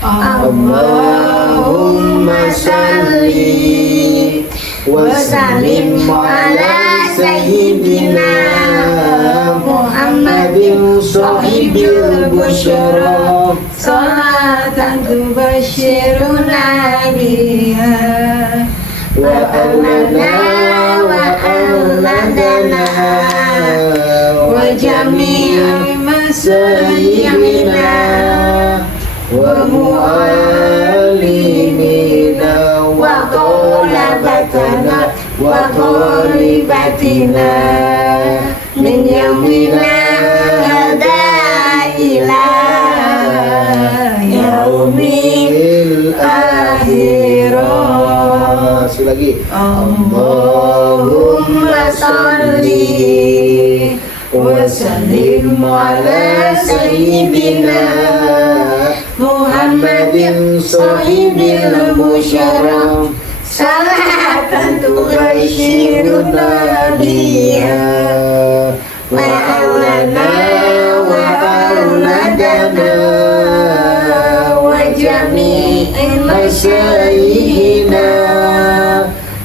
Allahumma salli wa sallim ala sayyidina Muhammadin sahibil busyara salatan tubashiruna biha wa aulana wa auladana wa jami'i masayyidina wa mu'allimina wa qolabatana wa qolibatina min yawmina hada ila yaumil akhirah. Lagi Allahumma salli wa sallim ala sayyidina Muhammadin sahibil busyara salatan tubashiruna biha wa aulana wa auladana wa jami'i masyayina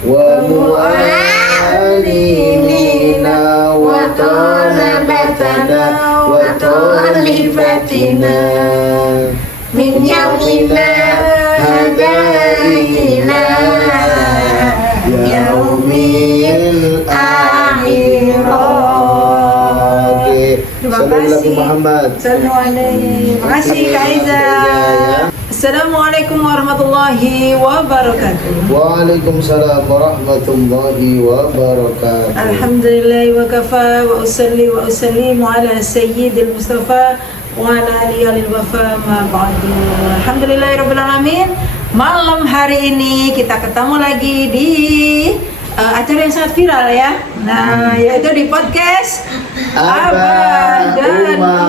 wa mu'allimina wa talabatana wa talibatina min yaumina hada ila yaumil akhirah. Terima kasih Muhammad. Terima kasih Kak Aiza. Assalamualaikum warahmatullahi wabarakatuh. Waalaikumsalam warahmatullahi wabarakatuh. Alhamdulillah wa kafa wa usalli wa usallimu ala sayyidil mustafa wa ala alihi wafa ma ba'du. Alhamdulillahirabbil alamin. Malam hari ini kita ketemu lagi di acara yang sangat viral ya. Nah, yaitu di podcast Abah, dan Uma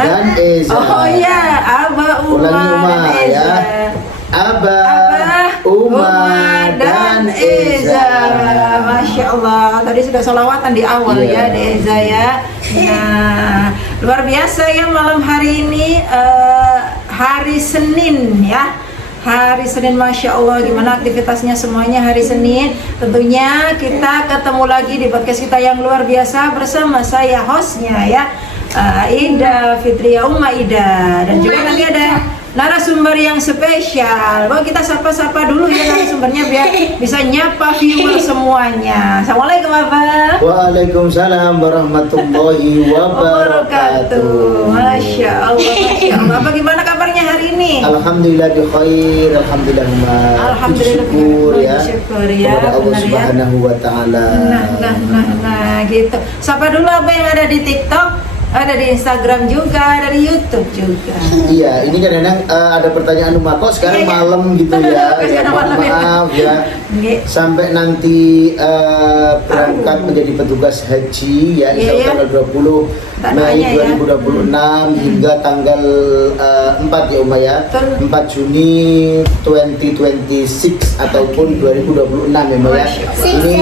dan Eza. Oh iya, Abah, Uma dan Eza. Ya. Abah, Uma dan Eza. Masya Allah, tadi sudah sholawatan di awal ya di Eza ya. Nah, luar biasa ya malam hari ini hari Senin ya. Hari Senin, Masya Allah, gimana aktivitasnya semuanya hari Senin. Tentunya kita ketemu lagi di podcast kita yang luar biasa bersama saya hostnya ya, Ida Fitria Uma Ida. Dan juga nanti ada narasumber yang spesial. Mau kita sapa-sapa dulu ya narasumbernya biar bisa nyapa viewer semuanya. Assalamualaikum Abah. Waalaikumsalam warahmatullahi wabarakatuh. Masya Allah, Masya Allah. Apa gimana kabarnya hari ini? Alhamdulillah bi khair, alhamdulillah Alhamdulillah, ya. syukur ya, kepada Allah benar ya. Subhanahu wa taala. Nah, gitu. Sapa dulu apa yang ada di TikTok, ada di Instagram juga, ada di YouTube juga. Iya, ini kadang-kadang ada pertanyaan rumah kok sekarang Iya. malam gitu ya. Ya, mohon maaf ya. Sampai nanti berangkat menjadi petugas haji ya, insya Allah tanggal 20 Mei 2026 hingga tanggal 4 ya Uma ya. 4 Juni 2026 ataupun 2026 ya Uma ya. Ini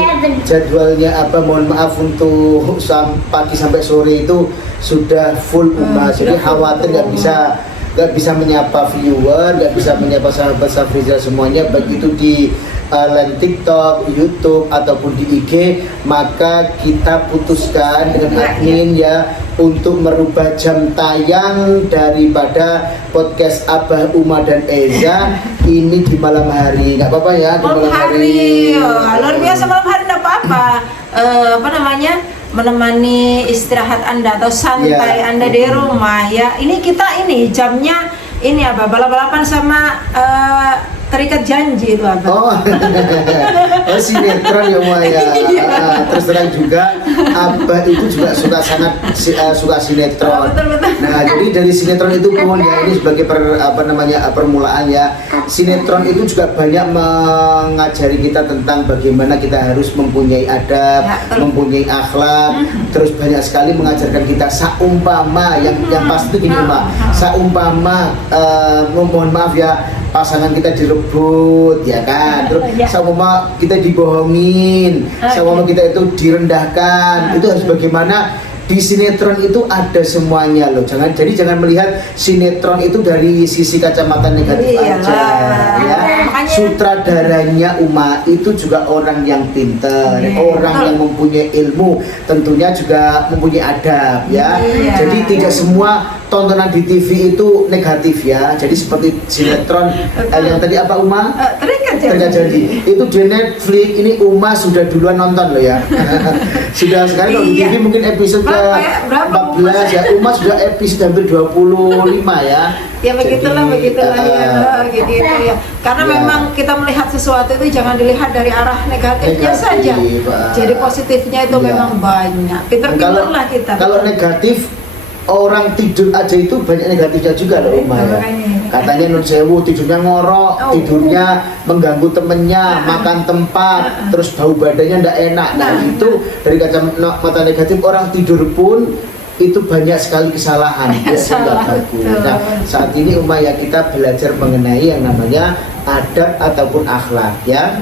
jadwalnya apa, mohon maaf untuk pagi sampai sore itu sudah full Uma, jadi khawatir nggak bisa menyapa viewer, nggak bisa menyapa sahabat Safrizal semuanya, baik itu di line TikTok, YouTube ataupun di IG. Maka kita putuskan dengan admin ya untuk merubah jam tayang daripada podcast Abah, Uma dan Eza ini di malam hari. Nggak apa-apa ya, di malam hari. Luar biasa malam hari, nggak apa-apa. Apa namanya, menemani istirahat Anda atau santai Anda di rumah ya. Ini kita jamnya ini apa, balap-balapan sama terikat janji itu apa? Oh, sinetron ya Uma ya. Terus terang juga Abah itu juga suka sinetron. Betul. Nah, jadi dari sinetron itu pun ya, ini sebagai permulaan ya. Sinetron itu juga banyak mengajari kita tentang bagaimana kita harus mempunyai adab, mempunyai akhlak. Terus banyak sekali mengajarkan kita saumpama yang pasti gini Mbak. Saumpama mohon maaf ya, pasangan kita direbut ya kan, terus saumpama kita dibohongin, saumpama kita itu direndahkan, itu harus bagaimana di sinetron itu ada semuanya loh. Jangan melihat sinetron itu dari sisi kacamata negatif aja ya. Sutradaranya itu juga orang yang pintar, orang yang mempunyai ilmu, tentunya juga mempunyai adab ya. Jadi tidak semua tontonan di TV itu negatif ya. Jadi seperti sinetron yang tadi apa Uma? Terikat Janji. Itu di Netflix ini Uma sudah duluan nonton loh ya. Sudah sekali kalau di TV mungkin episode ke 14 ya. Uma sudah episode hampir 25 ya. Ya begitulah ya, gitu ya. Karena memang kita melihat sesuatu itu jangan dilihat dari arah negatifnya saja. Jadi positifnya itu memang banyak. Pinter-pinterlah kita. Kalau negatif orang tidur aja itu banyak negatifnya juga loh Uma ya. Katanya Nun Sewu tidurnya ngorok, tidurnya mengganggu temennya, makan tempat, terus bau badannya ndak enak. Nah itu dari kacamata negatif orang tidur pun itu banyak sekali kesalahan. Nah saat ini Uma ya kita belajar mengenai yang namanya adab ataupun akhlak ya.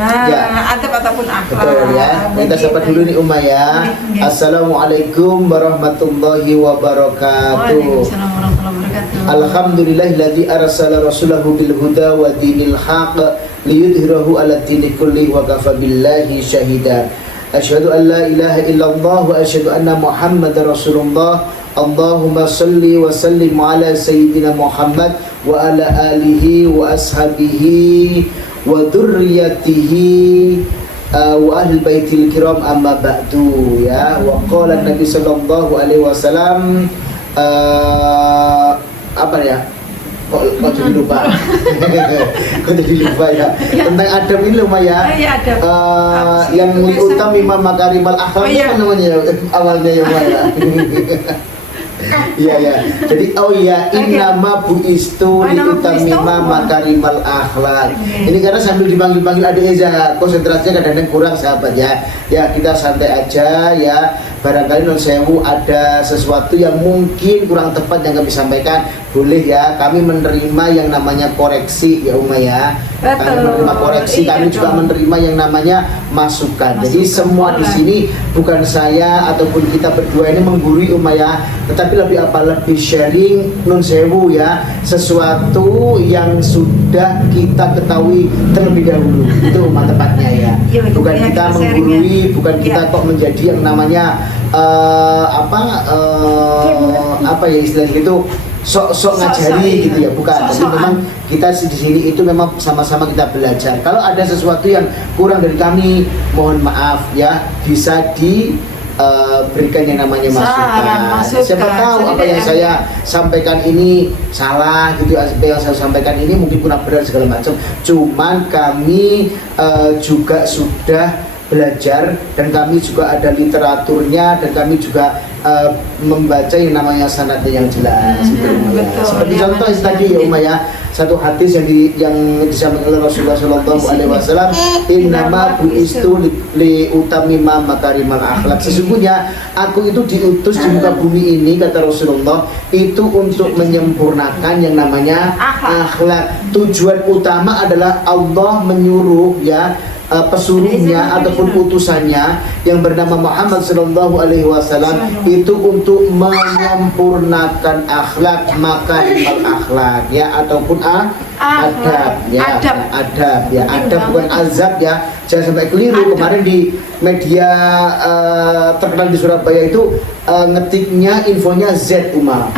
Adab ataupun akhlak. Betul ya. Kita sapa dulu nih Uma ya. Assalamualaikum warahmatullahi wabarakatuh. Waalaikumsalam warahmatullahi wabarakatuh. Alhamdulillahilladzi arsala rasulahu bil huda wa dinil haqq liyudhhirahu 'ala dini kulli wa kafa billahi syahida. Asyhadu an la ilaha illallah wa asyhadu anna Muhammadar Rasulullah. Allahumma salli wa sallim ala sayyidina Muhammad wa ala alihi wa ashabihi wa dzurriyyatihi wa ahli baitil kiram amma ba'du ya. Wa qala Nabi sallallahu alaihi wasallam apa ya? Kok jadi lupa? Kok jadi lupa ya? Tentang adab ini lupa ya. Yang utama imam makarimal akhlak apa namanya awalnya ya Pak ya. Iya. Jadi innama buistu liutamima makarimal akhlak. Ini karena sambil dipanggil adik Eza, konsentrasinya kadang-kadang kurang sahabat ya. Ya kita santai aja ya. Barangkali Nun Sewu ada sesuatu yang mungkin kurang tepat yang kami sampaikan, boleh ya. Kami menerima yang namanya koreksi ya Uma ya. Kami menerima koreksi, kami juga menerima yang namanya masukan. Jadi semua di sini bukan saya ataupun kita berdua ini menggurui Uma ya, tetapi lebih sharing Nun Sewu ya, sesuatu yang sudah kita ketahui terlebih dahulu. Itu Uma tepatnya ya. Bukan kita menggurui, bukan kita kok menjadi yang namanya apa ya istilahnya itu sok ngajari gitu ya, bukan. Tapi memang kita di sini itu memang sama-sama kita belajar. Kalau ada sesuatu yang kurang dari kami, mohon maaf ya, bisa berikan yang namanya masukan. Siapa tahu apa yang saya sampaikan ini salah gitu, apa yang saya sampaikan ini mungkin kurang benar segala macam. Cuman kami juga sudah belajar dan kami juga ada literaturnya dan kami juga membaca yang namanya sanadnya yang jelas. Seperti contoh tadi ya Uma ya, satu hadis yang disampaikan oleh Rasulullah Shallallahu Alaihi Wasallam, innama buistu li utamima makarimal akhlak. Sesungguhnya aku itu diutus di muka bumi ini, kata Rasulullah, itu untuk menyempurnakan yang namanya akhlak. Tujuan utama adalah Allah menyuruh ya, pesuruhnya ataupun utusannya yang bernama Muhammad Sallallahu Alaihi Wasallam itu untuk menyempurnakan akhlak, makarimal akhlak ya, ataupun adab ya, adab bukan azab ya, jangan sampai keliru. Kemarin di media terkenal di Surabaya itu ngetiknya infonya Z Uma.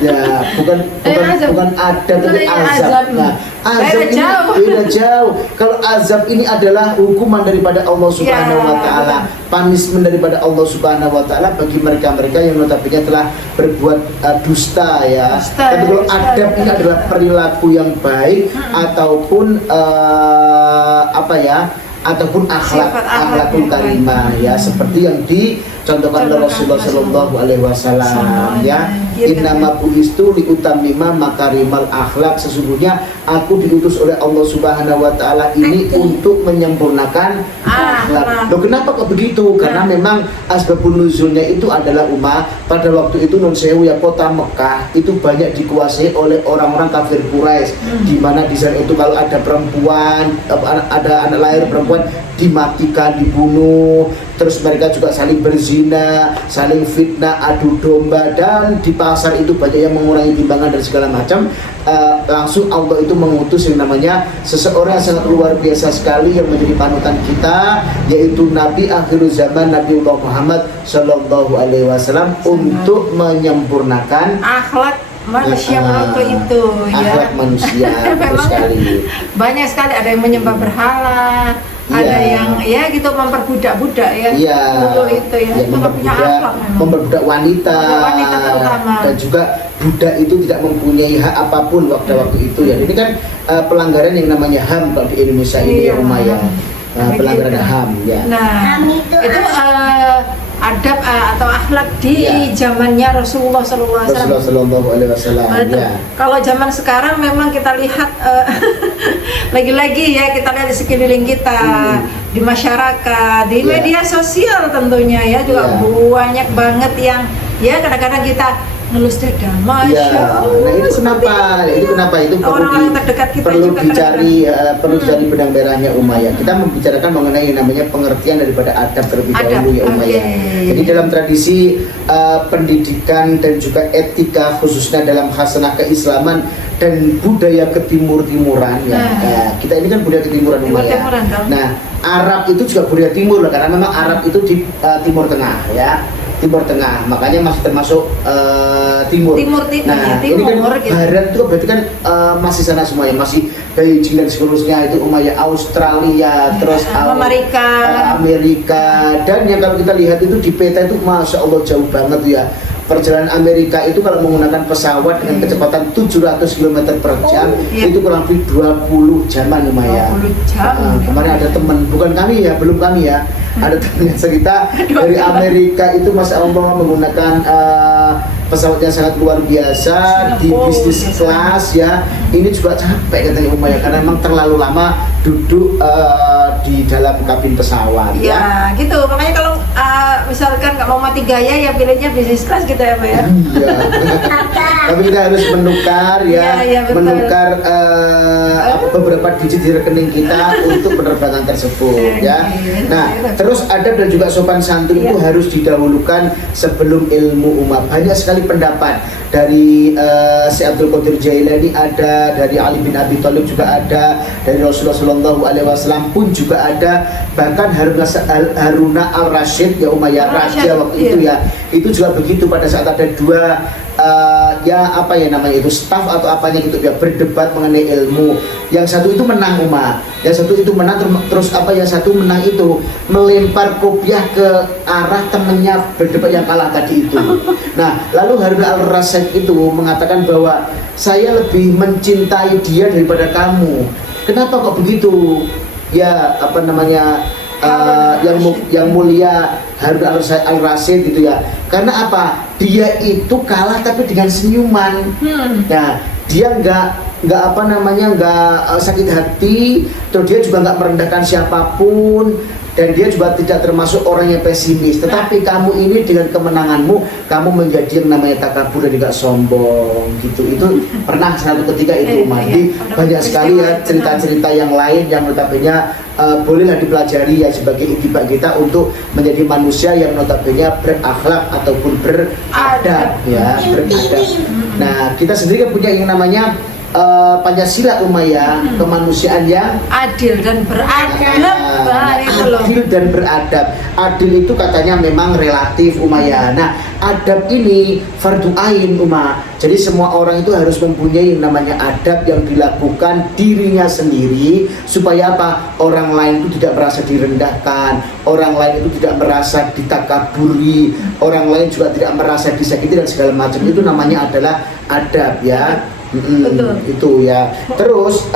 Ya, bukan adab tapi azab. Nah, azab ini beda jauh. Kalau azab ini adalah hukuman daripada Allah Subhanahu wa taala, punishment daripada Allah Subhanahu wa taala bagi mereka-mereka yang notabene telah berbuat dusta ya. Tapi kalau adab ini adalah perilaku yang baik ataupun ataupun akhlakul karimah ya, seperti yang dicontohkan oleh Rasulullah Shallallahu Alaihi Wasallam ya. Innama buistu li utamima makarimal akhlak. Sesungguhnya aku diutus oleh Allah Subhanahu Wa Taala ini untuk menyempurnakan akhlak. Loh, kenapa kok begitu? Karena memang asbabun nuzulnya itu adalah pada waktu itu Nun Sewu ya, kota Mekah itu banyak dikuasai oleh orang-orang kafir Quraisy, di mana di sana itu kalau ada perempuan, ada anak lahir perempuan dimatikan, dibunuh, terus mereka juga saling berzina zina, saling fitnah, adu domba, dan di pasar itu banyak yang mengurangi timbangan dan segala macam. Langsung Allah itu mengutus yang namanya seseorang yang sangat luar biasa sekali yang menjadi panutan kita, yaitu Nabi akhir zaman, Nabiullah Muhammad Sallallahu Alaihi Wasallam, untuk menyempurnakan akhlak manusia waktu itu, akhlak manusia. Memang sekali. banyak sekali, ada yang menyembah berhala, ada yang ya gitu memperbudak-budak ya, dulu itu ya, punya akhlak memperbudak wanita, terutama. Dan juga budak itu tidak mempunyai hak apapun waktu itu ya. Ini kan pelanggaran yang namanya HAM kalau di Indonesia ini ya, Umayyah. Pelanggaran HAM ya. Nah, itu adab atau akhlak di zamannya Rasulullah SAW. Ya. Kalau zaman sekarang memang kita lihat lagi-lagi ya, kita lihat di sekeliling kita, di masyarakat, di media sosial tentunya ya juga banyak banget yang ya kadang-kadang kita ngelustrik dan masya Allah. Nah itu kenapa itu orang-orang terdekat kita perlu juga dicari benang merahnya Umayyah. Kita membicarakan mengenai yang namanya pengertian daripada adab terlebih dahulu ya Umayyah. Jadi dalam tradisi pendidikan dan juga etika khususnya dalam khasanah keislaman dan budaya ketimur-timuran ya. Kita ini kan budaya ketimuran Umayyah. Nah, Arab itu juga budaya timur karena memang Arab itu di Timur Tengah ya. Timur Tengah, makanya masih termasuk timur. Nah, ini kan gitu. Barat itu berarti kan masih sana semua ya, masih Beijing dan seterusnya itu Umayyah, Australia, terus Amerika, dan yang kalau kita lihat itu di peta itu masya Allah jauh banget ya. Perjalanan Amerika itu kalau menggunakan pesawat dengan kecepatan 700 km per jam itu kurang lebih 20 jaman Umayyah. 20 jam. Kemarin ada teman, bukan kami ya, belum kami ya, ada teman yang cerita dari Amerika itu Masya Allah menggunakan pesawat yang sangat luar biasa di bisnis kelas ya. Ini juga capek katanya Umayyah karena memang terlalu lama duduk di dalam kabin pesawat ya. Gitu, makanya kalau misalkan nggak mau mati gaya ya pilihnya bisnis kelas gitu ya Pak ya. Iya. Tapi kita harus menukar menukar beberapa digit di rekening kita untuk penerbangan tersebut ya. Nah, terus adab dan juga sopan santun itu harus didahulukan sebelum ilmu umat. Banyak sekali pendapat dari Syekh Abdul Qadir Jailani ada, dari Ali bin Abi Thalib juga ada, dari Rasulullah Shallallahu Alaihi Wasallam pun juga ada, bahkan Haruna al-Rasyid ya Umayyah raja waktu itu ya, itu juga begitu pada saat ada dua staf atau apanya gitu ya berdebat mengenai ilmu. Yang satu itu menang yang satu itu menang terus yang satu menang itu melempar kopiah ke arah temennya berdebat yang kalah tadi itu. Nah, lalu Haruna al-Rasyid itu mengatakan bahwa saya lebih mencintai dia daripada kamu. Kenapa kok begitu? Ya yang mulia Harun al-Rasyid gitu ya. Karena apa? Dia itu kalah tapi dengan senyuman. Nah, dia nggak sakit hati, terus dia juga nggak merendahkan siapapun, dan dia juga tidak termasuk orang yang pesimis. Tetapi kamu ini dengan kemenanganmu, kamu menjadi yang namanya takabur dan juga sombong gitu. Itu pernah satu ketika itu Jadi banyak sekali ya cerita-cerita yang lain yang notabene bolehlah dipelajari ya sebagai intibak kita untuk menjadi manusia yang notabene berakhlak ataupun beradab ya, beradab. Nah, kita sendiri kan punya yang namanya Pancasila Umayyah, kemanusiaan yang adil dan beradab. Adil dan beradab. Adil itu katanya memang relatif Umayyah. Nah, adab ini fardu ain Jadi semua orang itu harus mempunyai yang namanya adab yang dilakukan dirinya sendiri supaya apa? Orang lain itu tidak merasa direndahkan, orang lain itu tidak merasa ditakaburi, orang lain juga tidak merasa disakiti dan segala macam. Itu namanya adalah adab ya. Itu ya. Terus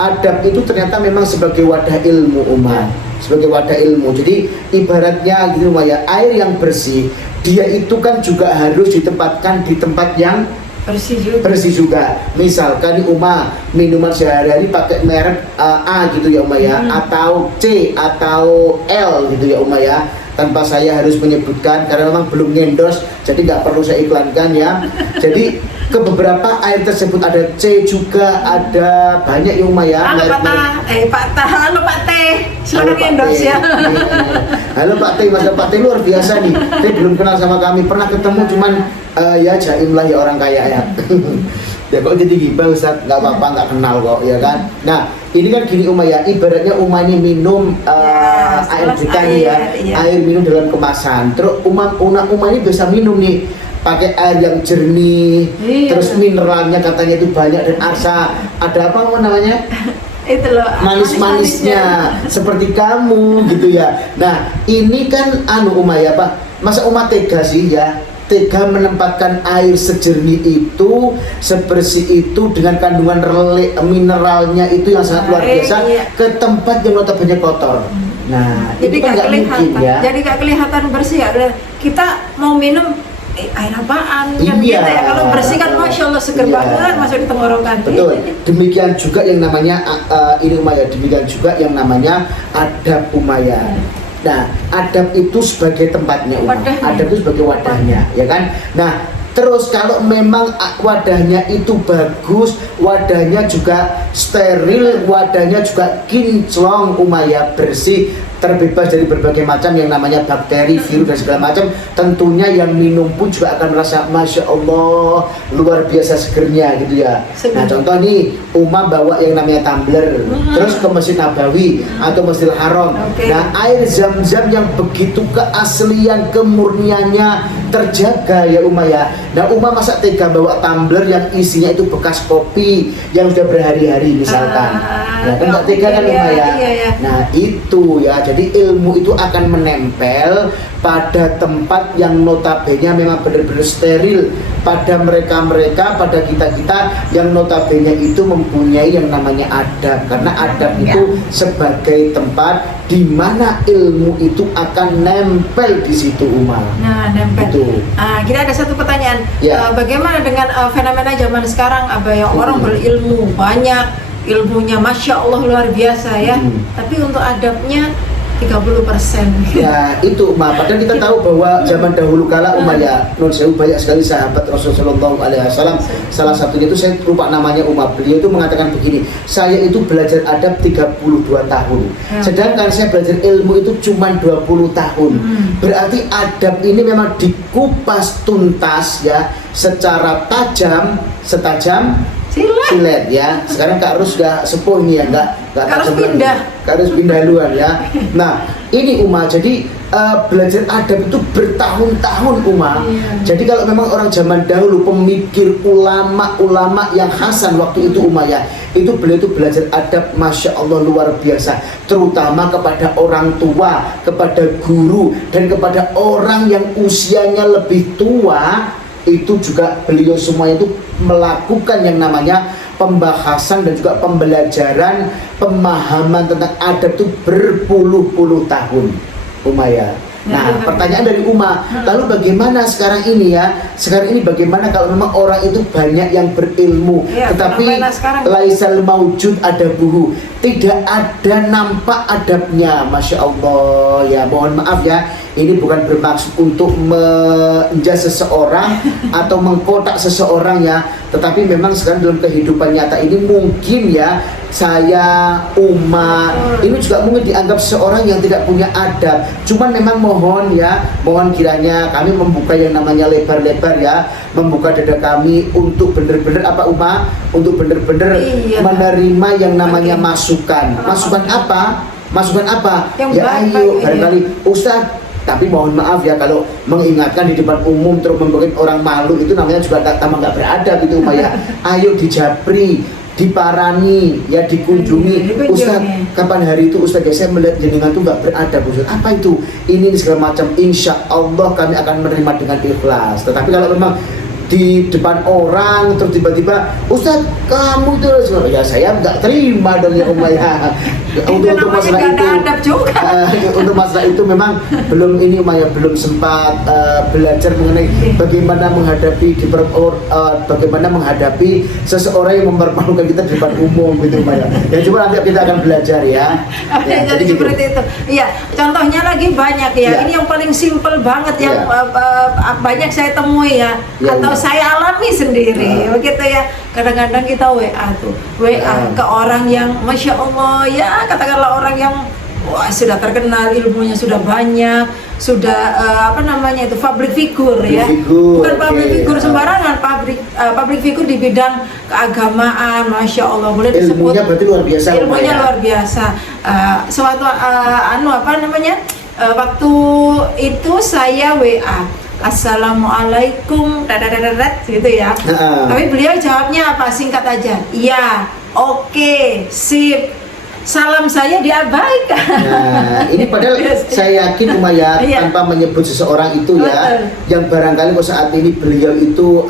adab itu ternyata memang sebagai wadah ilmu sebagai wadah ilmu. Jadi ibaratnya gitu ya, air yang bersih dia itu kan juga harus ditempatkan di tempat yang bersih juga. Misalkan minuman sehari-hari pakai merek A gitu ya ya, atau C atau L gitu ya ya, tanpa saya harus menyebutkan karena memang belum endorse, jadi nggak perlu saya iklankan ya. Jadi ke beberapa air tersebut ada C juga, ada banyak ya Uma ya. Halo Pak Teh, silakan endorse ya. Halo Pak Teh, Mas Pak Teh luar biasa nih. Teh belum kenal sama kami, pernah ketemu cuman ya jaim lah ya orang kaya ya. Ya kok jadi gibah Ustaz, nggak apa-apa, nggak kenal kok ya kan. Nah ini kan gini Uma ya, ibaratnya Uma ini minum air kita nih ya, air minum dalam kemasan. Terus Uma ini bisa minum nih pakai air yang jernih, terus mineralnya katanya itu banyak dan ada apa namanya? Itu loh, manis-manisnya seperti kamu gitu ya. Nah ini kan Uma ya Pak, masa Uma tega sih ya, tega menempatkan air sejernih itu, sebersih itu dengan kandungan mineralnya itu yang sangat luar biasa ke tempat yang notabene kotor. Nah jadi itu kan nggak mungkin ya. Jadi nggak kelihatan bersih ya. Kita mau minum air apaan kan gitu ya, kalau bersih kan Masya Allah seger banget masuk di tenggorokan. Betul, demikian juga yang namanya ini Uma ya, demikian juga yang namanya adab Uma ya. Nah, adab itu sebagai tempatnya Uma, adab itu sebagai wadahnya ya kan. Nah terus kalau memang wadahnya itu bagus, wadahnya juga steril, wadahnya juga kinclong Uma ya, bersih, terbebas dari berbagai macam yang namanya bakteri, virus dan segala macam, tentunya yang minum pun juga akan merasa Masya Allah luar biasa segernya gitu ya. Nah contoh nih Uma bawa yang namanya tumbler terus ke Masjid Nabawi atau Masjidil Haram. Nah air zam-zam yang begitu keaslian, kemurniannya terjaga ya Uma ya. Nah Uma masa tega bawa tumbler yang isinya itu bekas kopi yang sudah berhari-hari misalkan. Nah kan nggak tega kan Uma ya. Nah itu ya, jadi ilmu itu akan menempel pada tempat yang notabene memang benar-benar steril, pada mereka-mereka, pada kita-kita yang notabene itu mempunyai yang namanya adab, karena adab itu sebagai tempat di mana ilmu itu akan nempel di situ Uma. Nah nempel. Gitu. Kita ada satu pertanyaan. Bagaimana dengan fenomena zaman sekarang yang orang berilmu banyak, ilmunya Masya Allah luar biasa ya, tapi untuk adabnya 30%. Ya itu Uma, padahal kita tahu bahwa zaman dahulu kala Uma ya, non sewu banyak sekali sahabat Rasulullah SAW. Salah satunya itu saya lupa namanya Uma, beliau itu mengatakan begini, saya itu belajar adab 32 tahun, sedangkan saya belajar ilmu itu cuma 20 tahun. Berarti adab ini memang dikupas tuntas ya, secara tajam, setajam silet ya. Sekarang Kak Rus sudah sepuh nih ya, nggak harus pindah. Harus pindah luar ya. Nah ini Uma, jadi belajar adab itu bertahun-tahun Uma. Jadi kalau memang orang zaman dahulu pemikir ulama yang hasan waktu itu Uma ya, itu beliau itu belajar adab Masya Allah luar biasa, terutama kepada orang tua, kepada guru, dan kepada orang yang usianya lebih tua. Itu juga beliau semuanya itu melakukan yang namanya pembahasan dan juga pembelajaran, pemahaman tentang adab itu berpuluh-puluh tahun Uma ya. Nah pertanyaan dari Uma, lalu bagaimana sekarang ini ya? Sekarang ini bagaimana kalau memang orang itu banyak yang berilmu, tetapi laisal maujud adabuhu, tidak ada nampak adabnya. Masya Allah ya, mohon maaf ya, ini bukan bermaksud untuk menjudge seseorang atau mengkotak seseorang ya, tetapi memang sekarang dalam kehidupan nyata ini mungkin ya, saya, Uma ini juga mungkin dianggap seorang yang tidak punya adab. Cuman memang mohon kiranya kami membuka yang namanya lebar-lebar ya, membuka dada kami untuk benar-benar apa Uma, untuk benar-benar menerima yang namanya masukan. Masukan apa? Masukan apa? Yang ya ayo barangkali Ustaz, tapi mohon maaf ya kalau mengingatkan di depan umum terus membuat orang malu, itu namanya juga tambah nggak beradab itu Uma ya. Ayo dijabri, diparani ya, dikunjungi. Ustaz, kapan hari itu Ustaz ya, saya melihat jenengan itu nggak beradab Ustaz. Apa itu? Ini segala macam. Insya Allah kami akan menerima dengan ikhlas. Tetapi kalau memang di depan orang terus tiba-tiba Ustaz kamu itu, ya saya nggak terima dong ya Uma ya. Untuk masalah itu untuk masalah itu memang belum ini Uma ya, belum sempat belajar mengenai bagaimana menghadapi bagaimana menghadapi seseorang yang mempermalukan kita di depan umum gitu Uma ya. Ya coba nanti kita akan belajar ya. Jadi seperti itu. Iya, contohnya lagi banyak ya. Ini yang paling simpel banget yang banyak saya temui ya. Atau saya alami sendiri, begitu ya. Kadang-kadang kita WA tuh, WA ke orang yang Masya Allah ya, katakanlah orang yang wah sudah terkenal, ilmunya sudah banyak, sudah public figure ya, bukan public figure sembarangan, public figure di bidang keagamaan, Masya Allah, boleh disebut ilmunya berarti luar biasa, ilmunya luar biasa. Waktu itu saya WA Assalamualaikum gitu ya, tapi beliau jawabnya apa, singkat aja, iya, oke, sip. Salam saya diabaikan. Nah, ini padahal saya yakin Umayyah tanpa menyebut seseorang itu ya, yang barangkali kok saat ini beliau itu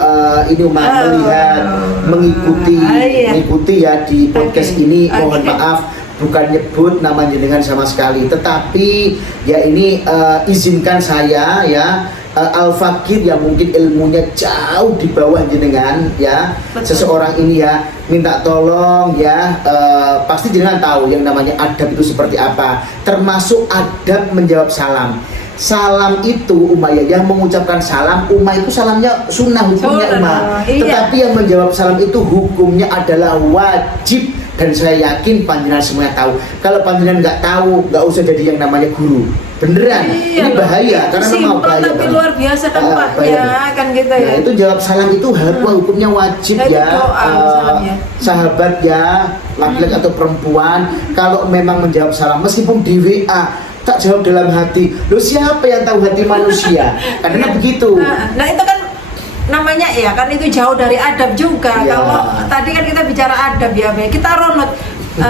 melihat, mengikuti ya di podcast ini. Mohon maaf, bukan nyebut nama jenengan sama sekali, tetapi ya ini izinkan saya ya. Al-Fakir yang mungkin ilmunya jauh di bawah jenengan ya. Seseorang ini ya minta tolong ya, pasti jenengan tahu yang namanya adab itu seperti apa, termasuk adab menjawab salam. Salam itu Umayyah, yang mengucapkan salam itu salamnya sunnah hukumnya tetapi yang menjawab salam itu hukumnya adalah wajib. Dan saya yakin panjenengan semuanya tahu. Kalau panjenengan nggak tahu, nggak usah jadi yang namanya guru. Beneran, ini bahaya karena memang bahaya. Tapi luar biasa dampaknya kan gitu ya. Nah, itu jawab salam itu hukumnya wajib ya. Sahabat ya, laki-laki atau perempuan, kalau memang menjawab salam meskipun di WA, tak jawab dalam hati. Loh, siapa yang tahu hati manusia? Karena begitu. Nah itu kan namanya ya kan, itu jauh dari adab juga. Kalau tadi kan kita bicara adab ya, kita runut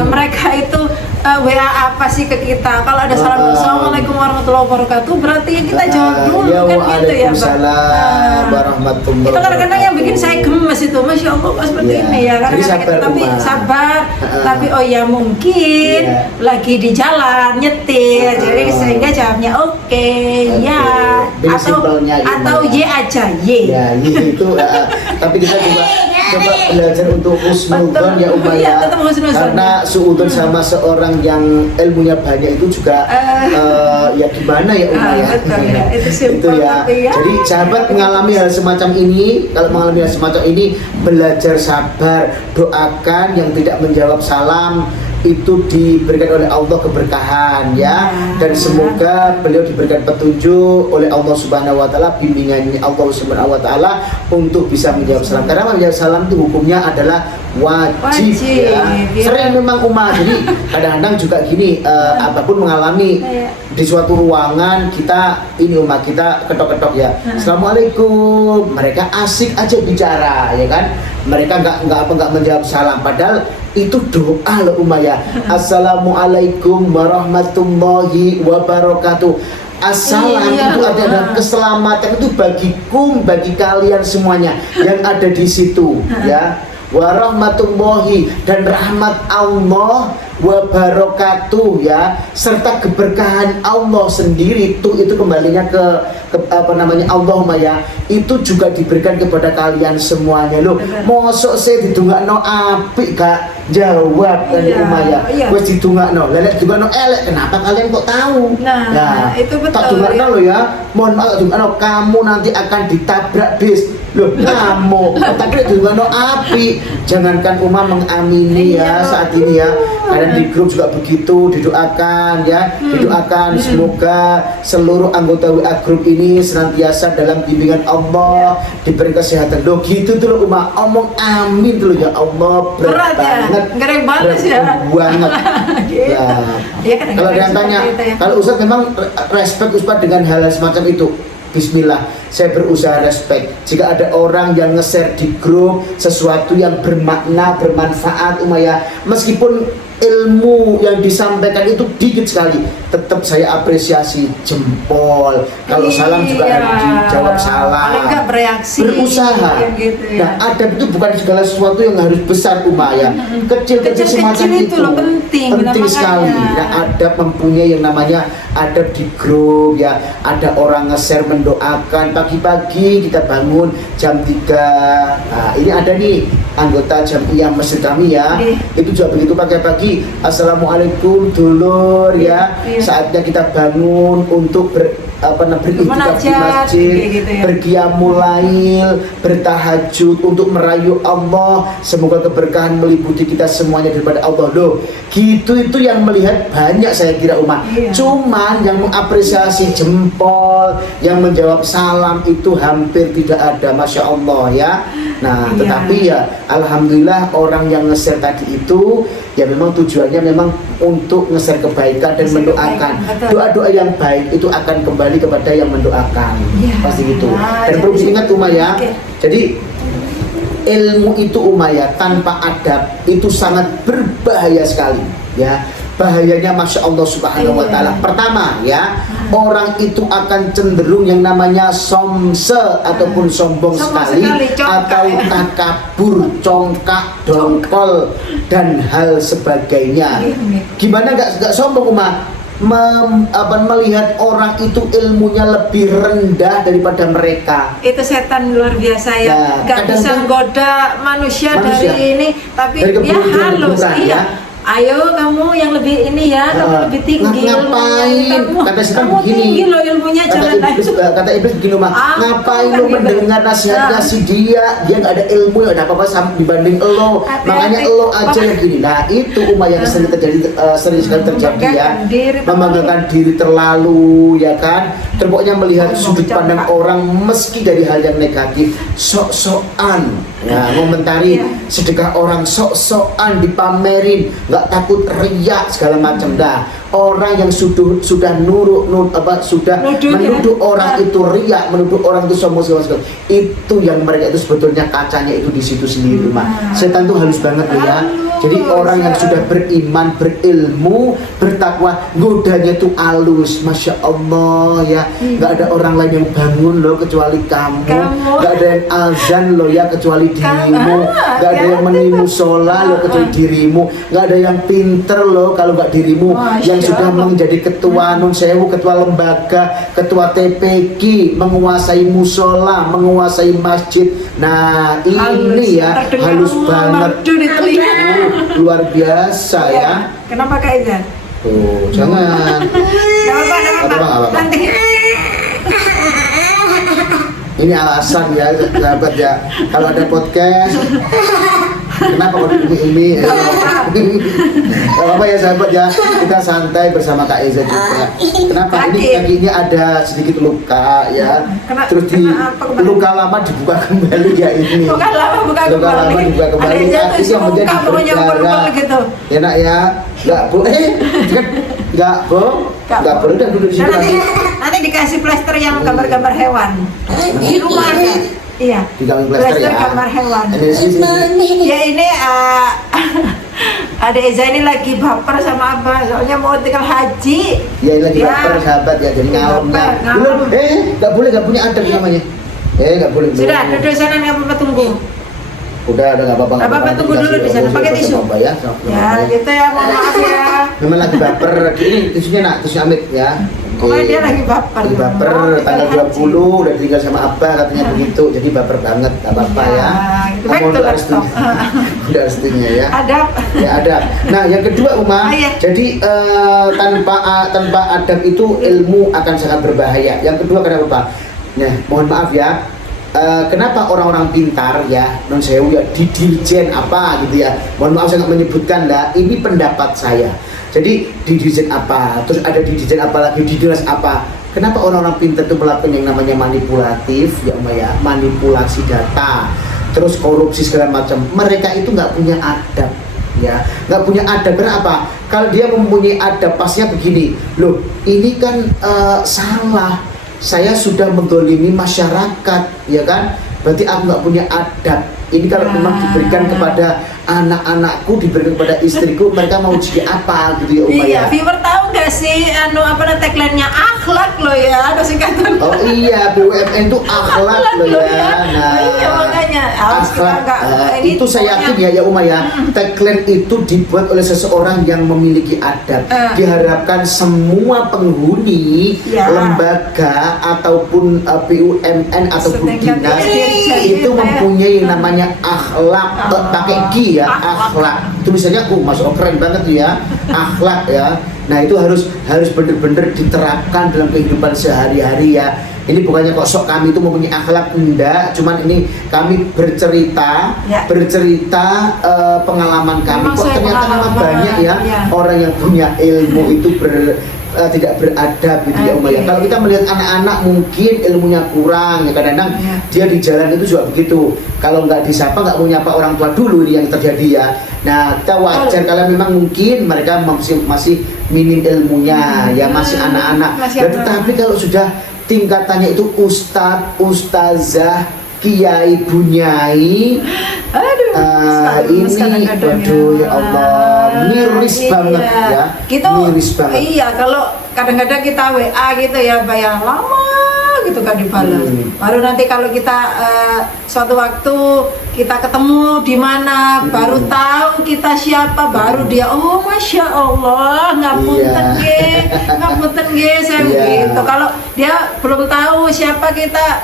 mereka itu WA apa sih ke kita, kalau ada salam Assalamualaikum warahmatullahi wabarakatuh, berarti kita jawab dulu kan gitu ya Pak. Warahmatullahi. Itu kadang-kadang yang bikin saya gemes itu, Masya Allah kok seperti ini ya, kadang-kadang tapi sabar, tapi oh ya mungkin lagi di jalan nyetir, jadi sehingga jawabnya oke, ya, atau Y aja, Y. Ya, itu tapi kita coba belajar untuk husnuzon ya Umayyah, karena suudon sama seorang yang ilmunya banyak itu juga ya gimana ya Umayyah. Itu ya. Jadi sahabat mengalami hal semacam ini, kalau mengalami hal semacam ini belajar sabar, doakan yang tidak menjawab salam itu diberikan oleh Allah keberkahan ya, dan semoga beliau diberikan petunjuk oleh Allah Subhanahu wa taala, bimbingannya Allah Subhanahu wa taala untuk bisa menjawab salam, karena menjawab salam itu hukumnya adalah wajib ya. Sering memang jadi kadang-kadang juga gini, apapun mengalami di suatu ruangan kita kita ketok-ketok ya, Assalamualaikum, mereka asik aja bicara ya kan, mereka nggak menjawab salam, padahal itu doa loh Umayyah. Assalamualaikum warahmatullahi wabarakatuh. Assalam itu adalah keselamatan itu bagi kalian semuanya yang ada di situ ya. Warahmatullahi, dan rahmat Allah wabarakatuh ya, serta keberkahan Allah sendiri itu kembalinya ke Allahumma ya, itu juga diberikan kepada kalian semuanya loh. Mosok saya didongakno apik gak jawab kan Umayyah, wes didongakno lelek didongakno elek, kenapa kalian kok tahu? Nah itu betul tak dongakno lo ya, mohon maaf dongakno kamu nanti akan ditabrak bis loh, kamu tak kira dongakno api. Jangankan mengamini ya saat ini ya, kadang di grup juga begitu, didoakan ya, didoakan semoga seluruh anggota WA grup ini senantiasa dalam bimbingan Allah, diberi kesehatan. Loh gitu tuh loh omong amin tuh ya Allah, berat banget, berat banget ya. Kalau ada yang tanya, kalau Ustadz memang respect Ustadz dengan hal semacam itu, bismillah, saya berusaha respect. Jika ada orang yang nge-share di grup sesuatu yang bermakna, bermanfaat Umayyah, meskipun ilmu yang disampaikan itu dikit sekali, tetap saya apresiasi jempol. Kalau salam juga harus dijawab salam, paling nggak bereaksi, berusaha gitu ya. Nah adab itu bukan segala sesuatu yang harus besar Umayyah, kecil-kecil semacam itu loh, penting sekali. Nah adab mempunyai yang namanya adab di grup ya, ada orang nge-share mendoakan pagi-pagi kita bangun jam 3. Nah ini ada nih anggota Jamiah Masjid kami ya, itu juga begitu pagi-pagi, Assalamualaikum dulur ya, saatnya kita bangun untuk beriktikaf di Munajat, masjid, gitu ya. berqiyamul lail, bertahajud untuk merayu Allah. Semoga keberkahan meliputi kita semuanya daripada Allah. Loh, gitu itu yang melihat banyak saya kira umat. Iya. Cuman yang mengapresiasi jempol, yang menjawab salam itu hampir tidak ada, Masya Allah ya. Nah, Iya. tetapi ya alhamdulillah orang yang nge-share tadi itu ya memang tujuannya memang untuk nge-share kebaikan dan Nge-share mendoakan. kebaikan, betul. Doa-doa yang baik itu akan kembali kepada yang mendoakan. Iya. Pasti gitu. Nah, Dan perlu jadi- diingat Uma ya. Oke. Jadi ilmu itu Uma ya tanpa adab itu sangat berbahaya sekali ya. Bahayanya Masya Allah Subhanahu wa Ta'ala. Iya. Pertama ya, orang itu akan cenderung yang namanya somse ataupun sombong Sombong sekali, sekali, congkak, atau ya. takabur, congkak, dongkol dan hal sebagainya. Ini. Gimana nggak sombong Uma? Melihat orang itu ilmunya lebih rendah daripada mereka. Itu setan luar biasa ya, Ya, nggak kadang bisa kan goda manusia manusia. dari ini, tapi Dari dia keburukan, halus. ya. Iya, ayo kamu yang lebih ini ya, kamu lebih tinggi Ngapain? ilmunya. Kata setan Kamu begini. tinggi loh ilmunya, jangan Kata iblis begini Mak, Ah, ngapain kan lo gitu. mendengar nasihatnya Nah. si dia nggak ada ilmu, nggak ada apa-apa dibanding lo, Hati-hati. makanya lo aja yang gini. Nah itu Uma yang sering sekali terjadi ya, Membanggakan diri membanggakan diri terlalu ya kan, terpokoknya melihat Sombong, sudut pandang congkak. orang meski dari hal yang negatif, sok-sokan, ya ngomentari Iya. sedekah orang, sok-sokan dipamerin, nggak takut riak segala macam. Dah orang yang sudah sudah Nuduh, menuduh ya. orang itu riak, menuduh orang itu sombong segala macam, itu yang mereka itu sebetulnya kacanya itu di situ sendiri Mak. Setan tuh halus banget loh ya. Jadi orang yang sudah beriman, berilmu, bertakwa, godanya tuh halus, Masya Allah ya. Nggak ada orang lain yang bangun loh kecuali kamu. Kamu. Nggak ada yang azan loh ya kecuali dirimu. Nggak ada yang hati-hati, menimusola loh kecuali dirimu. Nggak ada yang pinter loh kalau nggak dirimu. Masya Yang sudah Allah. menjadi ketua Nun Sewu, ketua lembaga, ketua TPQ, menguasai musola, menguasai masjid. Nah ini ya terdengar halus banget. merdu di telinga. Luar biasa Iya. ya. Kenapa Kak Izan? Tuh, jangan. Nggak apa-apa, nggak Apa-apa, nggak apa-apa. Nanti Ini alasan ya, sahabat ya. Kalau ada podcast, kenapa kok ini? Gak apa-apa ya sahabat ya. Kita santai bersama Kak Eza juga. Kenapa ini kakinya ada sedikit luka ya? Terus di apa kemarin? luka lama dibuka kembali ya ini. bukan lama, bukan Luka lama dibuka kembali. Ada jatuh Kaki yang menjadi suka pokoknya berdarah. umpel-umpel gitu. Ya nak ya, nggak boleh, nggak boleh dan duduk di situ Nanti, nanti. nanti dikasih plester yang gambar-gambar hewan di rumah ada. Iya. Di dalam plester ya. gambar hewan. Ini sini. Ya ini ada Eza ini lagi baper sama Abah, soalnya mau tinggal haji. Ya ini lagi baper sahabat ya, jadi ngalem Baper, nah. Belum, nggak boleh, nggak punya adab namanya. Nggak boleh. Sudah, belum. duduk sana nggak apa-apa tunggu. Udah nggak apa-apa. Nggak apa-apa, tunggu dulu di sana, pakai tisu. Ya, Ya gitu ya, mohon maaf ya. memang lagi baper. Ini tisunya nak, tisu Amit ya. Pokoknya dia lagi baper. Lagi baper, Mau tanggal tinggal haji. 20 udah tinggal sama Abah katanya begitu, jadi baper banget, nggak apa-apa ya. itu Kamu back to untuk back restunya, udah restunya ya. Ada. Ya ada. Nah yang kedua Uma, Oh, iya. jadi tanpa adab itu ilmu akan sangat berbahaya. Yang kedua kenapa Pak? Nah mohon maaf ya. Kenapa orang-orang pintar ya non sewu ya di dirjen apa gitu ya, mohon maaf saya nggak menyebutkan lah, ini pendapat saya. Jadi di dirjen apa, terus ada di dirjen apa lagi, di dinas apa, kenapa orang-orang pintar itu melakukan yang namanya manipulatif ya ya, manipulasi data, terus korupsi segala macam. Mereka itu nggak punya adab ya, nggak punya adab. Kenapa? Kalau dia mempunyai adab pastinya begini loh, ini kan salah, saya sudah mendolimi masyarakat, ya kan? Berarti aku nggak punya adab. Ini kalau memang diberikan kepada anak-anakku, diberikan kepada istriku, mereka mau jadi apa gitu ya Uma Iya, ya? viewer tahu nggak sih tagline-nya akhlak loh ya, ada singkatan. Oh iya, BUMN itu akhlak loh ya. Nah, iya makanya harus kita akhlak, nggak itu ini saya yakin pokoknya. ya Uma ya. Tagline itu dibuat oleh seseorang yang memiliki adab. Diharapkan semua penghuni Ya. lembaga ataupun BUMN ataupun Setingkat dinas dirjen itu gitu ya. mempunyai yang namanya akhlak, pakai G ya, akhlak. Tulisannya masuk keren banget tuh ya, akhlak ya. Nah itu harus benar-benar diterapkan dalam kehidupan sehari-hari ya. Ini bukannya kok sok kami itu mempunyai akhlak, enggak, cuman ini kami bercerita pengalaman kami. Memang Kok saya ternyata memang pengalaman, banyak ya orang yang punya ilmu itu tidak beradab gitu ya Umar ya. Kalau kita melihat anak-anak mungkin ilmunya kurang ya, kadang-kadang dia di jalan itu juga begitu. Kalau nggak disapa, nggak mau nyapa orang tua dulu, ini yang terjadi ya. Nah kita wajar kalau memang mungkin mereka masih minim ilmunya ya, masih anak-anak. Tetapi kalau sudah tingkatannya itu ustadz, ustazah, kiai, bunyai, ini aduh ya Allah, miris banget ya, miris banget. Iya, kalau kadang-kadang kita WA gitu ya, bayang lama gitu kan dibalas. Baru nanti kalau kita suatu waktu kita ketemu di mana, baru tahu kita siapa, baru dia, oh masya Allah, ngapunten ge, saya begitu. Kalau dia belum tahu siapa kita,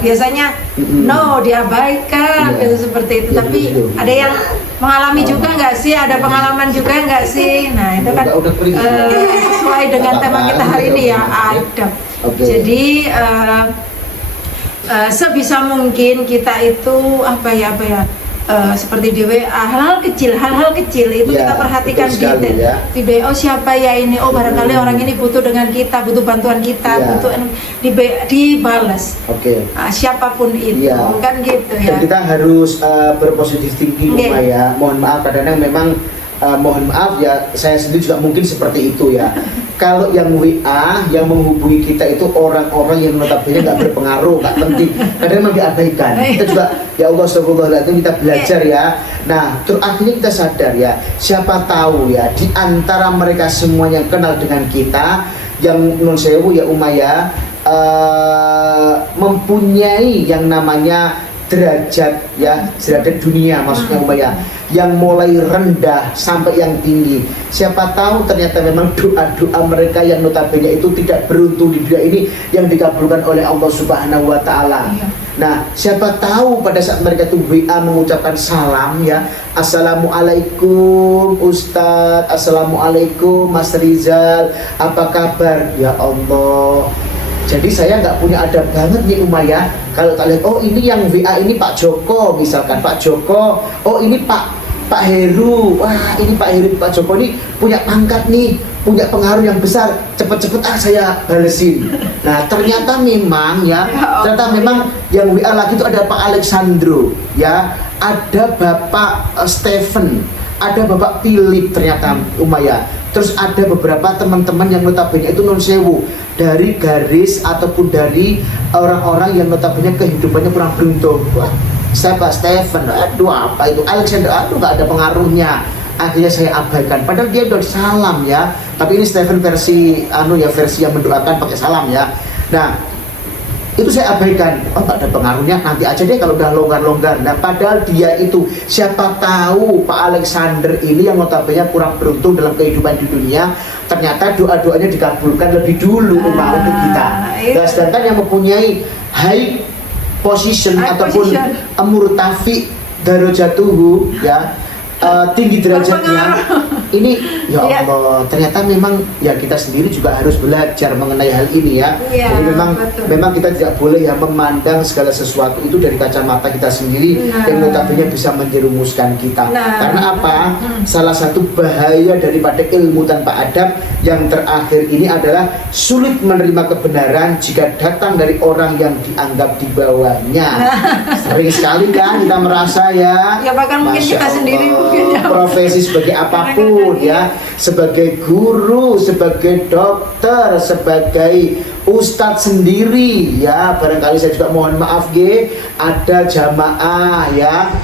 biasanya no, diabaikan gitu, seperti itu. Tapi ada yang mengalami juga nggak sih? Ada pengalaman juga nggak sih? Nah itu kan sesuai dengan tema kita hari ini ya, adab. Jadi sebisa mungkin kita itu seperti di WA, hal-hal kecil itu kita perhatikan di BO, siapa ya ini, oh barangkali orang ini butuh dengan kita, butuh bantuan kita, butuh dibalas. Siapapun itu kan gitu ya. Dan kita harus berpositif tinggi ya. Mohon maaf kadang-kadang memang mohon maaf ya, saya sendiri juga mungkin seperti itu ya. Kalau yang WA yang menghubungi kita itu orang-orang yang notabene nggak berpengaruh, nggak penting, kadang memang diabaikan. Kita juga ya Allah astagfirullahaladzim, kita belajar ya. Nah terus akhirnya kita sadar ya, siapa tahu ya di antara mereka semua yang kenal dengan kita, yang non sewu ya Umaya, mempunyai yang namanya derajat ya, derajat dunia maksudnya Umaya, yang mulai rendah sampai yang tinggi. Siapa tahu ternyata memang doa-doa mereka yang notabene itu tidak beruntung di dunia ini yang dikabulkan oleh Allah Subhanahu wa taala. Nah, siapa tahu pada saat mereka itu WA mengucapkan salam ya, assalamualaikum Ustadz, assalamualaikum Mas Rizal, apa kabar? Ya Allah. Jadi saya nggak punya adab banget nih Umaya. Kalau tak lihat, oh ini yang WA ini Pak Joko misalkan, Pak Joko, oh ini Pak Heru, wah ini Pak Heru, Pak Joko ini punya pangkat nih, punya pengaruh yang besar, cepet-cepet saya balesin. Nah ternyata memang ya, ternyata memang yang WA lagi itu ada Pak Alexandro ya, ada Bapak Stephen, ada Bapak Philip ternyata Umaya. Terus ada beberapa teman-teman yang notabene itu non sewu dari garis ataupun dari orang-orang yang notabene kehidupannya kurang beruntung. Wah, siapa Stephen? Aduh apa itu Alexander? Aduh nggak ada pengaruhnya. Akhirnya saya abaikan. Padahal dia udah salam ya. Tapi ini Stephen versi versi yang mendoakan pakai salam ya. Nah itu saya abaikan, oh nggak ada pengaruhnya, nanti aja deh kalau udah longgar-longgar. Nah padahal dia itu, siapa tahu Pak Alexander ini yang notabene kurang beruntung dalam kehidupan di dunia, ternyata doa-doanya dikabulkan lebih dulu untuk kita. Nah, sedangkan yang mempunyai high position ataupun murtafi darajatuhu ya, tinggi derajatnya, ini ya Allah, ternyata memang ya kita sendiri juga harus belajar mengenai hal ini ya. Jadi memang kita tidak boleh ya memandang segala sesuatu itu dari kacamata kita sendiri yang notabene bisa menjerumuskan kita. Karena apa? Salah satu bahaya daripada ilmu tanpa adab yang terakhir ini adalah sulit menerima kebenaran jika datang dari orang yang dianggap di bawahnya. Sering sekali kan kita merasa ya bahkan mungkin kita sendiri profesi sebagai apapun ya, sebagai guru, sebagai dokter, sebagai ustadz sendiri ya, barangkali saya juga mohon maaf ada jamaah ya,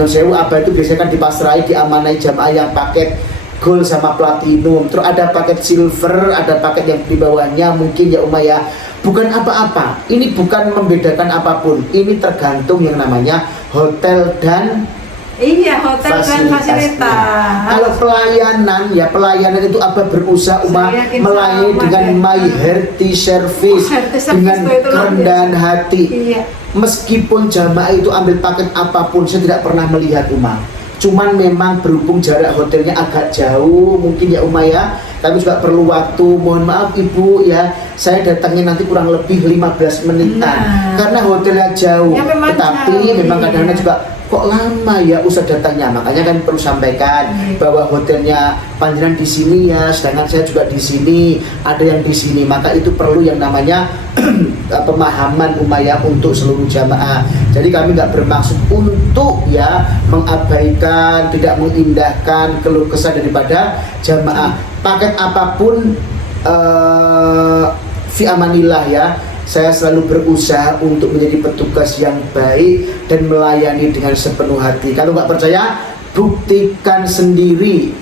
non sewu apa itu biasanya kan dipasrai, diamanai jamaah yang paket gold sama platinum, terus ada paket silver, ada paket yang di bawahnya mungkin ya ya, bukan apa-apa, ini bukan membedakan apapun, ini tergantung yang namanya hotel dan hotel dan fasilitas. Kalau pelayanan ya, pelayanan itu apa berusaha melayani dengan my hearty service, dengan kerendahan hati. Meskipun jamaah itu ambil paket apapun, saya tidak pernah melihat Cuman memang berhubung jarak hotelnya agak jauh mungkin ya Uma ya, kami juga perlu waktu. Mohon maaf Ibu ya, saya datangnya nanti kurang lebih 15 menitan karena hotelnya jauh Ya, memang tetapi jauh, memang iya. kadang-kadang juga kok lama ya Ustadz datangnya, makanya kan perlu sampaikan bahwa hotelnya panjenengan di sini ya, sedangkan saya juga di sini, ada yang di sini, maka itu perlu yang namanya pemahaman Umayyah untuk seluruh jamaah. Jadi kami nggak bermaksud untuk ya mengabaikan, tidak mengindahkan keluh kesah daripada jamaah. Paket apapun fi amanillah ya, saya selalu berusaha untuk menjadi petugas yang baik dan melayani dengan sepenuh hati. Kalau nggak percaya, buktikan sendiri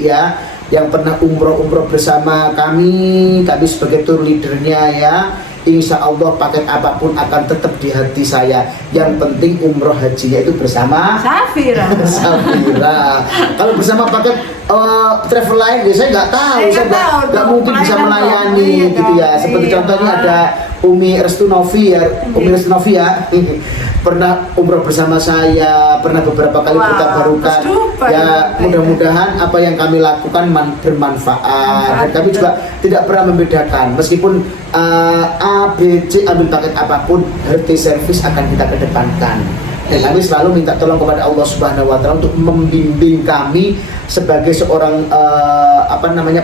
ya. Yang pernah umroh bersama kami sebagai tour leadernya ya, insya Allah paket apapun akan tetap di hati saya. Yang penting umroh hajinya itu bersama Safira. Safira. Kalau bersama paket travel lain ya saya nggak tahu, saya nggak mungkin bisa melayani gitu ya. Seperti contohnya ada Umi Restu Novi ya, pernah umroh bersama saya, pernah beberapa kali bertabarukan. Ya mudah-mudahan apa yang kami lakukan bermanfaat. Dan kami juga tidak pernah membedakan, meskipun A, B, C ambil paket apapun, healthy service akan kita kedepankan. Dan kami selalu minta tolong kepada Allah Subhanahu wa Ta'ala untuk membimbing kami sebagai seorang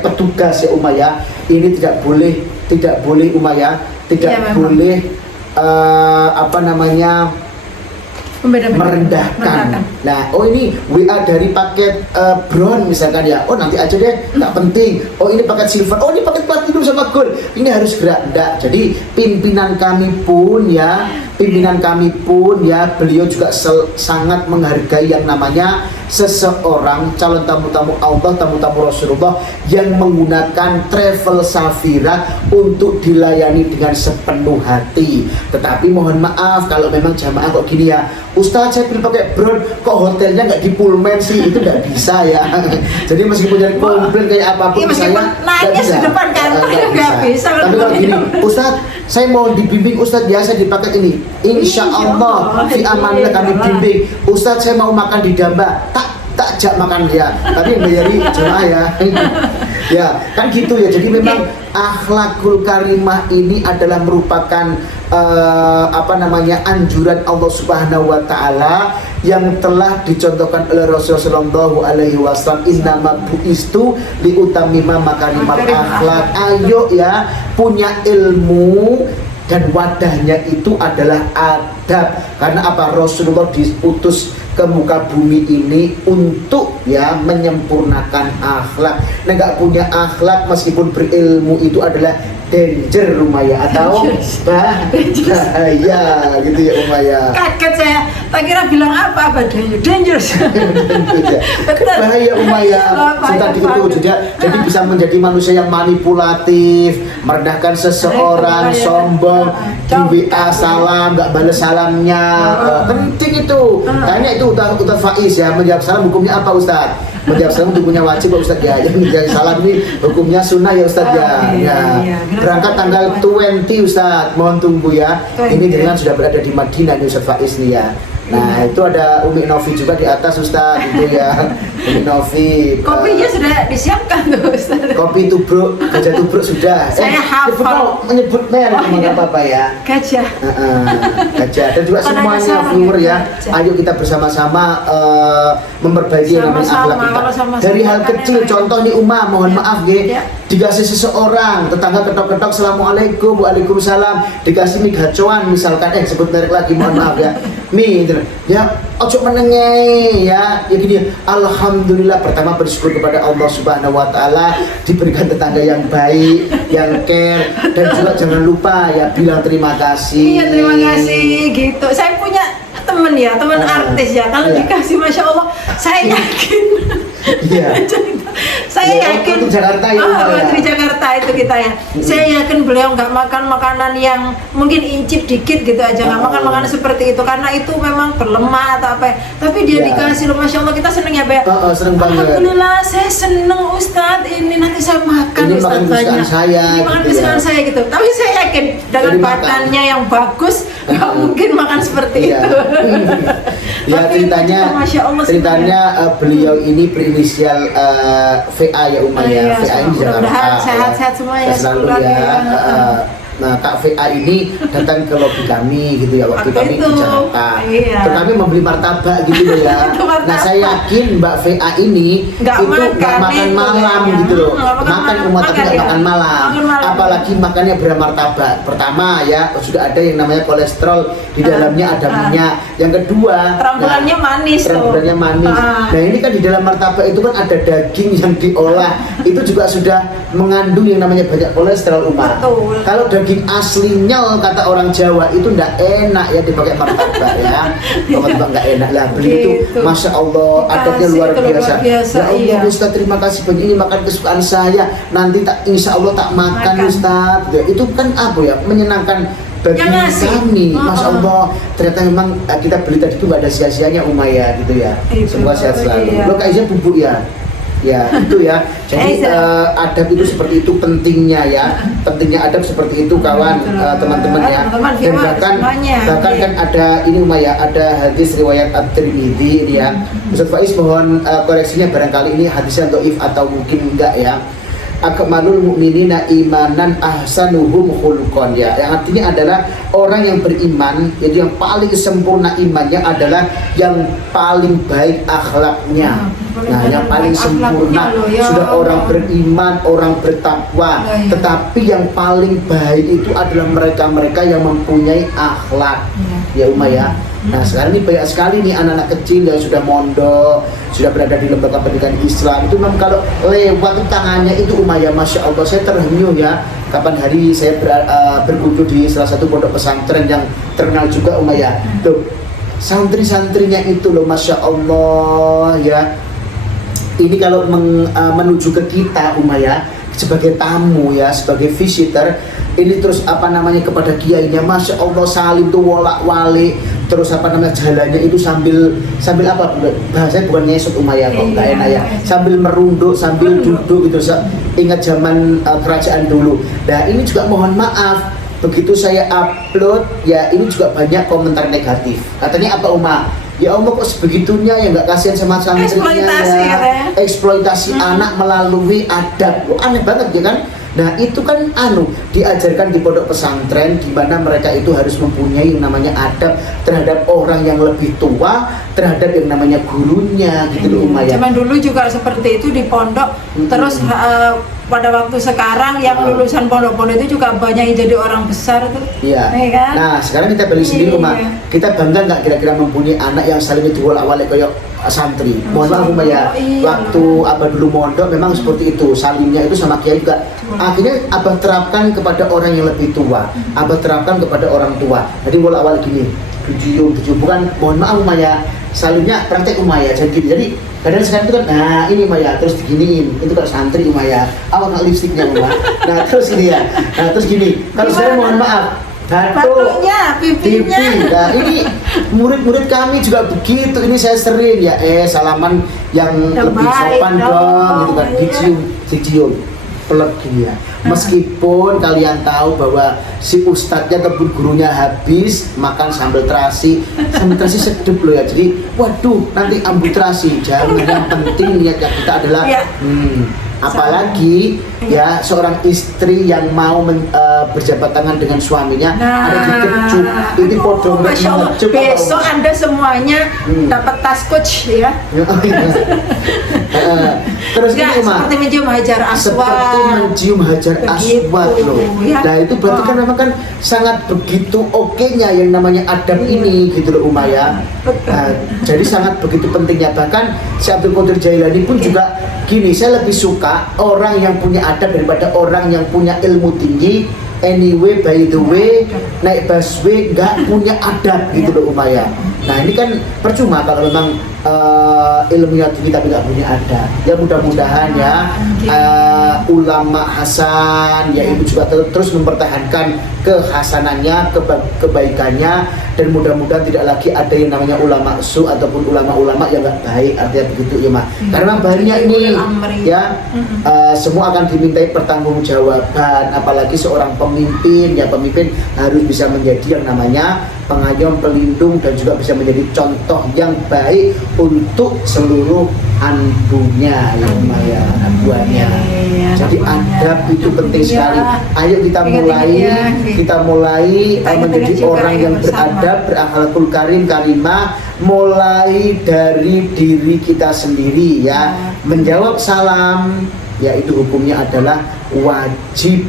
petugas ya Umayyah. Ini tidak boleh Umayyah, tidak boleh merendahkan. Nah, oh ini WA dari paket bron misalkan ya, oh nanti aja deh, nggak penting. Oh ini paket silver, oh ini paket platinum sama gold, ini harus gerak. Enggak. Jadi pimpinan kami pun ya, beliau juga sangat menghargai yang namanya seseorang calon tamu-tamu Allah, tamu-tamu Rasulullah yang menggunakan travel Safira untuk dilayani dengan sepenuh hati. Tetapi mohon maaf kalau memang jamaah kok gini ya, Ustadz saya pilih pakai bron, kok hotelnya nggak di Pullman sih, itu nggak bisa ya. Jadi meskipun dari komplain kayak apapun saya nggak bisa. Nggak bisa. Tapi kalau gini, Ustadz saya mau dibimbing Ustadz ya, saya dipakai ini, insya Allah fi amanah kami bimbing. Ustadz saya mau makan di Damba, tak jak makan dia, tapi bayari jemaah ya. Ya kan gitu ya. Jadi memang akhlakul karimah ini adalah merupakan anjuran Allah Subhanahu wa Ta'ala yang telah dicontohkan oleh Rasulullah Shallallahu Alaihi Wasallam, innama bu'istu liutamima makarimal akhlak. Ayo ya, punya ilmu dan wadahnya itu adalah adab. Karena apa? Rasulullah diutus ke muka bumi ini untuk ya menyempurnakan akhlak. Nah, nggak punya akhlak meskipun berilmu itu adalah danger Umayyah, atau bahaya gitu ya Umayyah. Kaget saya, tak kira bilang apa dangerous. Bahaya Umayyah. Tadi itu jadi bisa menjadi manusia yang manipulatif, merendahkan seseorang, sombong, di WA salam nggak balas salamnya. Penting itu. Tanya itu Ustaz Faiz ya, menjawab salam hukumnya apa Ustaz? Menjawab salam hukumnya wajib Ustaz ya. Yang menjawab salam ini hukumnya sunnah ya Ustaz ya. Berangkat tanggal 20 Ustaz, mohon tunggu ya. Ini dengan sudah berada di Madinah nih Ustaz Faiz nih ya. Nah itu ada Umi Novi juga di atas Ustaz itu ya. Umi Novi. Kopinya sudah disiapkan tuh Ustaz. Kopi tubruk, gajah tubruk sudah. Saya hafal. Menyebut merek nggak apa-apa ya. Gajah. Gajah dan juga semuanya viewer ya. Ayo kita bersama-sama memperbaiki yang namanya akhlak kita. Dari hal kecil, contoh nih mohon maaf ya. Dikasih seseorang, tetangga ketok-ketok, assalamualaikum, waalaikumsalam, dikasih mie gacoan misalkan, sebut merek lagi, mohon maaf ya, mie gitu ya, ojo menengai ya, gini, alhamdulillah, pertama bersyukur kepada Allah Subhanahu wa Ta'ala diberikan tetangga yang baik, yang care, dan juga jangan lupa ya bilang terima kasih. Iya, terima kasih gitu. Saya punya teman artis ya, kalau dikasih Masya Allah, saya yakin. Iya. Saya yakin Jakarta ya, Menteri Jakarta itu kita ya. Saya yakin beliau nggak makan makanan yang mungkin incip dikit gitu aja, nggak makan makanan seperti itu karena itu memang berlemak atau apa. Tapi dia dikasih loh, Masya Allah, kita seneng ya, Be. Seneng banget. Alhamdulillah, saya seneng Ustadz, ini nanti saya makan ini Ustadz banyak. Ini makan kesukaan saya gitu. Tapi saya yakin dengan badannya yang bagus nggak mungkin makan seperti itu. Ya Tapi ceritanya, itu juga Masya Allah ceritanya beliau ini berinisial VA ya Umar ya. VA ini Jakarta. Mudah-mudahan sehat-sehat semua ya, Selalu semoga ya. ya. Nah Kak VA ini datang ke lobi kami gitu ya waktu kami Waktu di itu, Jakarta. iya. Terus kami membeli martabak gitu loh ya. Martabak. Nah saya yakin Mbak VA ini Nggak itu nggak makan makan itu malam ya. gitu loh. Nggak makan Makan malam, umat tapi makan nggak ya. makan malam. Makan malam. Apalagi makannya bermartabak. Pertama ya sudah ada yang namanya kolesterol di dalamnya ada minyak. Yang kedua Terambulannya manis tuh. terambulannya manis. Nah ini kan di dalam martabak itu kan ada daging yang diolah. Itu juga sudah mengandung yang namanya banyak kolesterol Umar. Betul. Kalau daging aslinya kata orang Jawa itu ndak enak ya dipakai martabak ya. Martabak nggak enak lah. Beli itu Gitu. Masya Allah adabnya luar Itu luar biasa. biasa, Ya Allah iya. Ustaz terima kasih banyak ini makan kesukaan saya. Nanti tak insya Allah tak makan Makan. Ustaz. Ya, itu kan apa ya menyenangkan bagi Yang ngasih. kami. Masya Oh. Allah ternyata memang kita beli tadi itu nggak ada sia-sianya Umaya gitu ya. Itu, Semoga sehat selalu. iya. Lo kayaknya bubuk ya. Ya itu ya. Jadi Aiza. adab itu seperti itu pentingnya ya. Pentingnya adab seperti itu kawan teman-teman ya. Teman-teman, Dan viewers, bahkan semuanya. bahkan kan ada ini Umaya ada hadis riwayat At-Tirmidzi ini ya. Ustaz Faiz mohon koreksinya barangkali ini hadisnya dhaif atau mungkin enggak ya. Akmalul mu'minina imanan ahsanuhum khuluqan ya. Yang artinya adalah orang yang beriman, jadi yang paling sempurna imannya adalah yang paling baik akhlaknya. Nah, yang paling sempurna loh, ya sudah Allah. orang beriman, orang bertakwa, Ya, ya. tetapi yang paling baik itu adalah mereka-mereka yang mempunyai akhlak. Ya Uma ya. Nah sekarang ini banyak sekali nih anak-anak kecil yang sudah mondok, sudah berada di lembaga pendidikan Islam. Itu memang kalau lewat itu tangannya itu Uma ya, Masya Allah saya terharu ya. Kapan hari saya berkunjung di salah satu pondok pesantren yang terkenal juga Uma ya. Tuh santri-santrinya itu loh Masya Allah ya. Ini kalau menuju ke kita Uma ya, sebagai tamu ya, sebagai visitor, ini terus apa namanya kepada kiainya, Masya Allah salim tuh wolak-walik, terus apa namanya jalannya itu sambil apa bahasanya bukan nyesot Umaya kok nggak enak ya, sambil merunduk sambil duduk gitu. Ingat zaman kerajaan dulu. Nah ini juga mohon maaf begitu saya upload ya, ini juga banyak komentar negatif. Katanya apa Uma? Ya Allah kok sebegitunya ya, nggak kasihan sama santrinya Eksploitasi ya. ya. Eksploitasi anak melalui adab. Loh, aneh banget ya kan? Nah itu kan diajarkan di pondok pesantren di mana mereka itu harus mempunyai yang namanya adab terhadap orang yang lebih tua, terhadap yang namanya gurunya gitu loh Umaya. Zaman dulu juga seperti itu di pondok. Terus pada waktu sekarang yang lulusan pondok-pondok itu juga banyak yang jadi orang besar tuh. Iya. Ya kan? Nah sekarang kita balik sendiri Uma. Iya. Kita bangga nggak kira-kira mempunyai anak yang saling diwal-walik kayak santri? Mohon maaf Uma ya. Iya. Waktu abah dulu mondok memang seperti itu. Salimnya itu sama kiai juga. Akhirnya abah terapkan kepada orang yang lebih tua. Abah terapkan kepada orang tua. Jadi walak-walik gini. Tujuh bukan. Mohon maaf Uma ya. Salimnya praktek Uma ya. Jadi kadang sekarang itu kan, nah ini Maya, terus diginiin, itu kalau santri Maya, awal lipstiknya Maya. Nah terus gini ya, nah terus gini, kalau saya mohon maaf, Batunya, pipinya. pipi. Nah ini murid-murid kami juga begitu, ini saya sering ya, salaman yang Yang lebih baik sopan dong, dong, gitu kan, iya. dicium, pelek gini ya. Meskipun kalian tahu bahwa si ustadznya ataupun gurunya habis makan sambal terasi sedap loh ya. Jadi waduh nanti ambil terasi, jangan. Yang penting niatnya kita adalah Ya. apalagi ya seorang istri yang mau berjabat tangan dengan suaminya ada dikecup, ini podo Masya Allah. mengecup. Besok Anda semuanya dapat tas coach ya. Terus Ya, ini Uma, seperti mencium hajar aswad. seperti mencium hajar Begitu, aswad loh. ya. Nah itu berarti kan memang kan sangat begitu oke-nya yang namanya adab ini gitu loh Uma ya. Nah, jadi sangat begitu pentingnya. Bahkan si Abdul Qadir Jailani pun juga gini, saya lebih suka orang yang punya adab daripada orang yang punya ilmu tinggi. Anyway, by the way, naik busway nggak punya adab gitu loh Uma ya. Nah ini kan percuma kalau memang ilmunya tinggi tapi nggak punya adab. Ya mudah-mudahan ya ulama Hasan ya itu juga terus mempertahankan kehasanannya, kebaikannya dan mudah-mudahan tidak lagi ada yang namanya ulama su ataupun ulama-ulama yang nggak baik, artinya begitu ya Mak. Karena banyak ini ya semua akan dimintai pertanggungjawaban, apalagi seorang pemimpin ya, pemimpin harus bisa menjadi yang namanya pengayom, pelindung, dan juga bisa menjadi contoh yang baik untuk seluruh andunya ya Mak ya, aduannya. Jadi adab itu penting sekali. Ayo kita mulai menjadi orang yang beradab, berakhlakul karim, karimah, mulai dari diri kita sendiri ya. Menjawab salam ya itu hukumnya adalah wajib.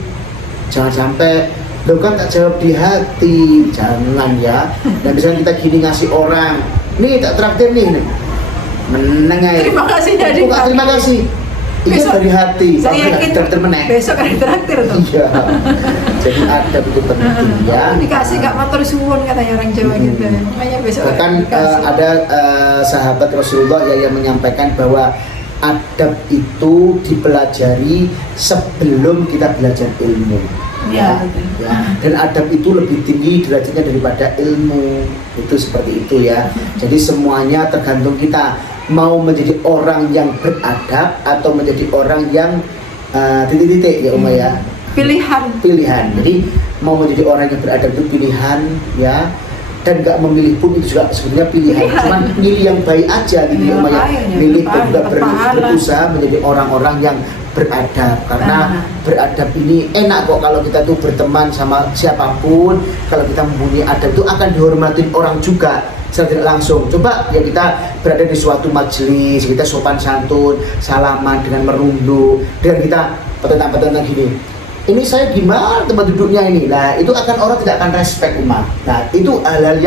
Jangan sampai lo kan tak jawab di hati, jangan ya. Dan misalnya kita gini ngasih orang, nih tak traktir nih, meneng aja. Terima kasih jadi. Terima kasih. Itu dari hati. Saya yakin traktir meneng. Besok ada traktir tuh. Iya. Jadi ada itu penting ya. Dikasih gak matur suwun katanya orang Jawa gitu. Makanya besok. Bahkan ada sahabat Rasulullah yang menyampaikan bahwa adab itu dipelajari sebelum kita belajar ilmu. Ya. Dan adab itu lebih tinggi derajatnya daripada ilmu, itu seperti itu ya. Jadi semuanya tergantung kita mau menjadi orang yang beradab atau menjadi orang yang titik-titik ya Uma ya. Pilihan. Jadi mau menjadi orang yang beradab itu pilihan ya. Dan nggak memilih pun itu juga sebenarnya pilihan. Cuman milih yang baik aja gitu ya Uma ya. Milih dan juga berusaha menjadi orang-orang yang beradab, karena beradab ini enak kok kalau kita tuh berteman sama siapapun. Kalau kita mempunyai adab itu akan dihormatin orang juga secara tidak langsung. Coba ya kita berada di suatu majelis, kita sopan santun, salaman dengan merunduk, dengan kita petentang-petentang gini, ini saya gimana tempat duduknya ini. Nah itu akan orang tidak akan respect Uma. Nah itu hal-hal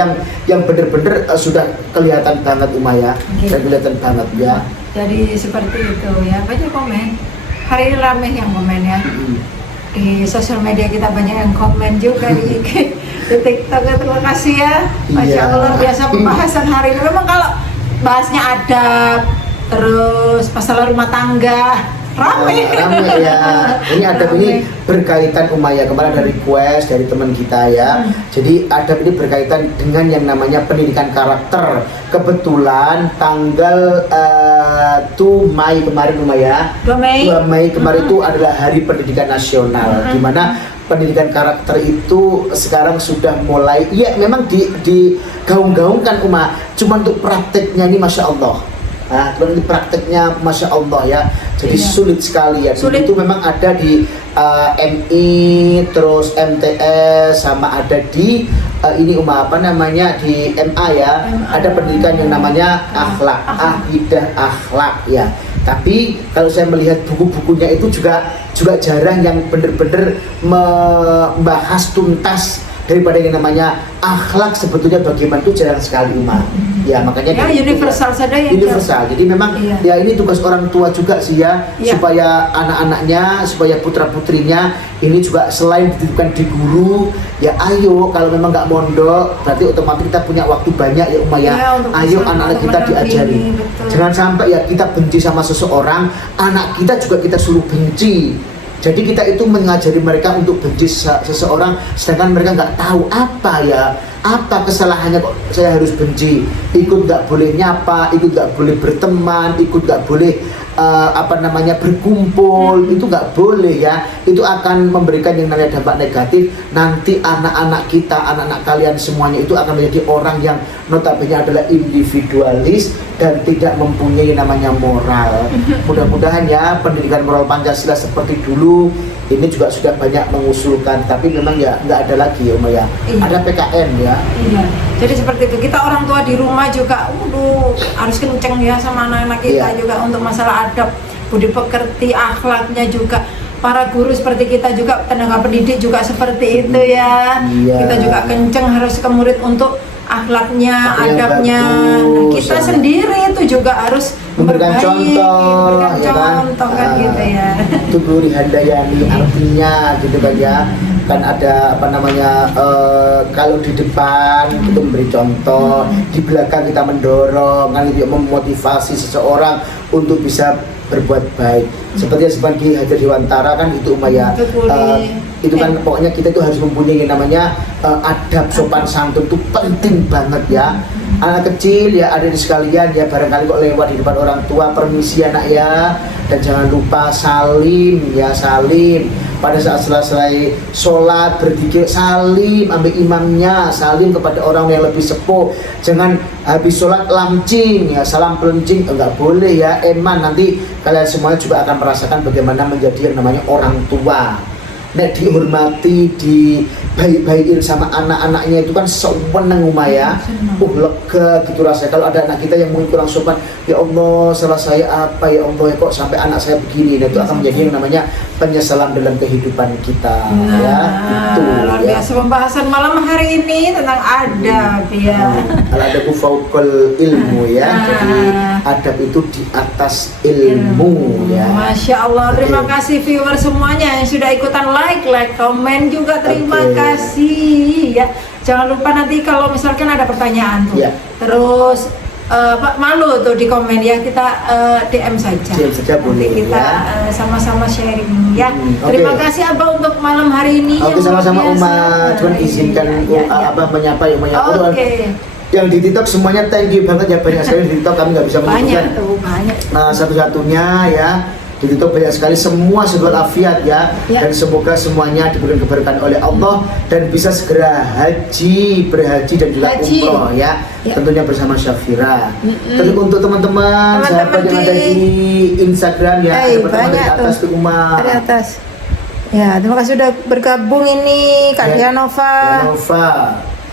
yang benar-benar sudah kelihatan banget Uma ya, dan kelihatan banget ya. Jadi seperti itu ya. Banyak komen. Hari ini ramai yang komen ya. Di sosial media kita banyak yang komen juga di TikTok. Terima kasih ya. Masya Allah, biasa pembahasan hari ini. Memang kalau bahasnya adab, terus masalah rumah tangga, ramai ya. Ini adab ini berkaitan Umayyah, kemarin dari request dari teman kita ya. Jadi adab ini berkaitan dengan yang namanya pendidikan karakter. Kebetulan tanggal 2 Mei kemarin Umayyah, 2 Mei kemarin itu adalah Hari Pendidikan Nasional, di mana pendidikan karakter itu sekarang sudah mulai, ya memang digaung-gaungkan Uma, cuma untuk prakteknya ini Masya Allah. Nah, di prakteknya Masya Allah ya, jadi sulit sekali ya. Sulit. Itu memang ada di MI, terus MTS, sama ada di ini Uma apa namanya di MA ya, ada pendidikan yang namanya akhlak, akidah akhlak ya. Tapi kalau saya melihat buku-bukunya itu juga jarang yang benar-benar membahas tuntas daripada yang namanya akhlak sebetulnya bagaimana, itu jarang sekali Uma. Ya makanya ya, universal saja ya. Universal. Jadi memang ya ini tugas orang tua juga sih ya, supaya anak-anaknya, supaya putra-putrinya ini juga selain dititipkan di guru, ya ayo kalau memang nggak mondok berarti otomatis kita punya waktu banyak ya Uma ya. Ayo anak-anak kita diajari. Jangan sampai ya kita benci sama seseorang, anak kita juga kita suruh benci. Jadi kita itu mengajari mereka untuk benci seseorang, sedangkan mereka nggak tahu apa kesalahannya kok saya harus benci. Ikut nggak boleh nyapa, ikut nggak boleh berteman, ikut nggak boleh berkumpul, itu nggak boleh ya. Itu akan memberikan yang namanya dampak negatif. Nanti anak-anak kita, anak-anak kalian semuanya itu akan menjadi orang yang notabene adalah individualis dan tidak mempunyai namanya moral. Mudah-mudahan ya pendidikan moral Pancasila seperti dulu ini juga sudah banyak mengusulkan, tapi memang ya nggak ada lagi ya Uma ya. Ada PKN ya. Iya. Jadi seperti itu, kita orang tua di rumah juga harus kenceng ya sama anak-anak kita juga untuk masalah adab, budi pekerti, akhlaknya juga. Para guru seperti kita juga, tenaga pendidik juga seperti itu ya. Kita juga kenceng harus ke murid untuk akhlaknya, adabnya. Nah, kita sendiri itu juga harus memberikan contoh, kan gitu ya. Itu Guru Handayani artinya gitu kan ya. kan ada apa namanya kalau di depan kita memberi contoh, di belakang kita mendorong, kan itu memotivasi seseorang untuk bisa berbuat baik. Seperti yang sebagai Hajar Dewantara kan itu Umaya, itu kan pokoknya kita itu harus mempunyai yang namanya adab sopan santun itu penting banget ya. Anak kecil ya ada di sekalian ya, barangkali kok lewat di depan orang tua, permisi anak ya, dan jangan lupa salim ya, salim pada saat selesai sholat, berzikir salim ambil imamnya, salim kepada orang yang lebih sepuh. Jangan habis sholat lancing ya, salam pelencing enggak boleh ya, eman. Nanti kalian semuanya juga akan merasakan bagaimana menjadi yang namanya orang tua. Nek dihormati, dibaik-baikin sama anak-anaknya itu kan sewenang Umaya, lega gitu rasanya. Kalau ada anak kita yang mungkin kurang sopan, ya Allah salah saya apa ya Allah, kok sampai anak saya begini, nah, itu akan menjadi yang namanya penyesalan dalam kehidupan kita. Ya itu luar biasa pembahasan malam hari ini tentang adab ya. Al-adabu fauqal ilmu ya, jadi adab itu di atas ilmu ya. Masya Allah, terima kasih viewer semuanya yang sudah ikutan like, komen juga, terima kasih ya. Jangan lupa nanti kalau misalkan ada pertanyaan tuh, terus Pak malu tuh di komen ya, kita DM saja. DM saja boleh. Nanti kita sama-sama sharing ya. Terima kasih Abah untuk malam hari ini. Oke, sama-sama Uma. Cuman izinkan Abah menyapa yang menyapa. Yang di TikTok semuanya thank you banget ya, banyak sekali di TikTok, kami nggak bisa menyebutkan satu-satunya ya. Di TikTok banyak sekali, semua sebuah afiat ya, dan semoga semuanya diberikan keberkahan oleh Allah dan bisa segera berhaji dan juga umroh ya, tentunya bersama Syafira. Terus untuk teman-teman sahabat yang ada di Instagram ya, ada pertama di atas tuh Uma. Di atas. Ya, terima kasih sudah bergabung ini Kak Dianova.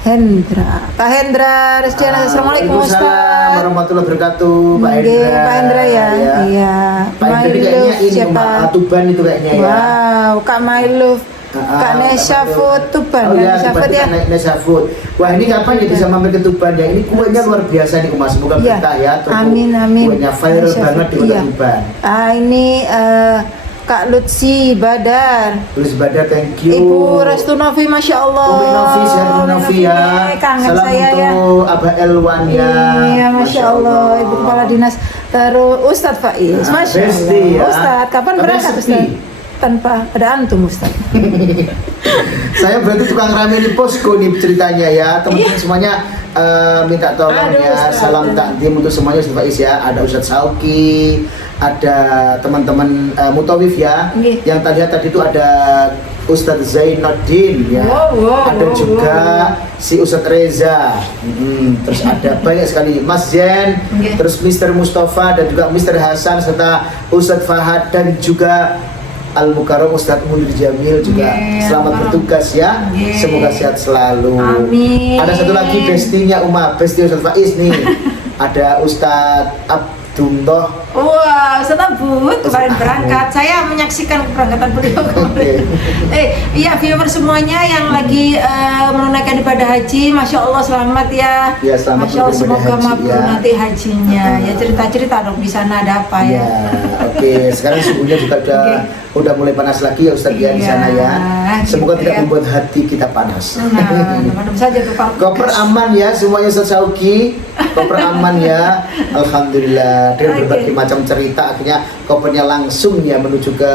Hendra, Kak Hendra, Rizdiana, assalamualaikum Ustaz. Warahmatullahi wabarakatuh, Pak Hendra. Pak Hendra ya, iya. Pak Hendra ini kayaknya ini Tuban itu kayaknya ya. Wow, Kak Mailuf, Kak Nesha Food Tuban. Oh ya, Nesha Food. Wah, ini kapan ya bisa mampir ke Tuban ya? Ini kuenya luar biasa nih Uma, semoga berkah ya. Amin. Kuenya viral banget di kota Tuban. Ini Kak Lutsi Badar. Lutsi Badar, thank you. Ibu Restu Novi, Masya Allah. Umi Novi, sehat Novi ya. Kangen salam saya untuk Abah Elwan ya. Iya, Masya Allah. Ibu Kepala Dinas. Terus Ustadz Faiz, Masya Allah. Ya. Ustadz, kapan berangkat Ustadz? Tanpa ada antum Ustadz. Saya berarti tukang ramen di posko nih ceritanya ya. Teman-teman semuanya minta tolong ya. Salam takdim untuk semuanya Ustadz Faiz ya. Ada Ustadz Sauki, ada teman-teman Mutawif ya. Yang tadi itu ada Ustadz Zainuddin ya. Ada juga si Ustadz Reza. Terus ada banyak sekali Mas Zen, terus Mr. Mustafa dan juga Mr. Hasan serta Ustadz Fahad dan juga Al-Mukarram Ustadz Munir Jamil juga. Selamat bertugas ya. Semoga sehat selalu. Amin. Ada satu lagi bestinya Besti Ustadz Faiz nih. Ada Ustadz Abdullah. Wah, Ustadz Abud kemarin berangkat. Saya menyaksikan keberangkatan beliau kemarin. Iya, viewer semuanya yang lagi menunaikan ibadah haji, Masya Allah selamat ya. Ya, selamat. Masya Allah, semoga mabrur nanti hajinya. Ya, cerita-cerita dong di sana ada apa ya. Oke, sekarang suhunya juga udah mulai panas lagi ya Ustadz ya di sana ya. Semoga tidak membuat hati kita panas. Teman-teman saja tuh Pak. Koper aman ya semuanya Ustadz Sauki. Koper aman ya. Alhamdulillah. Dengan berbagai macam cerita akhirnya kopernya langsung ya menuju ke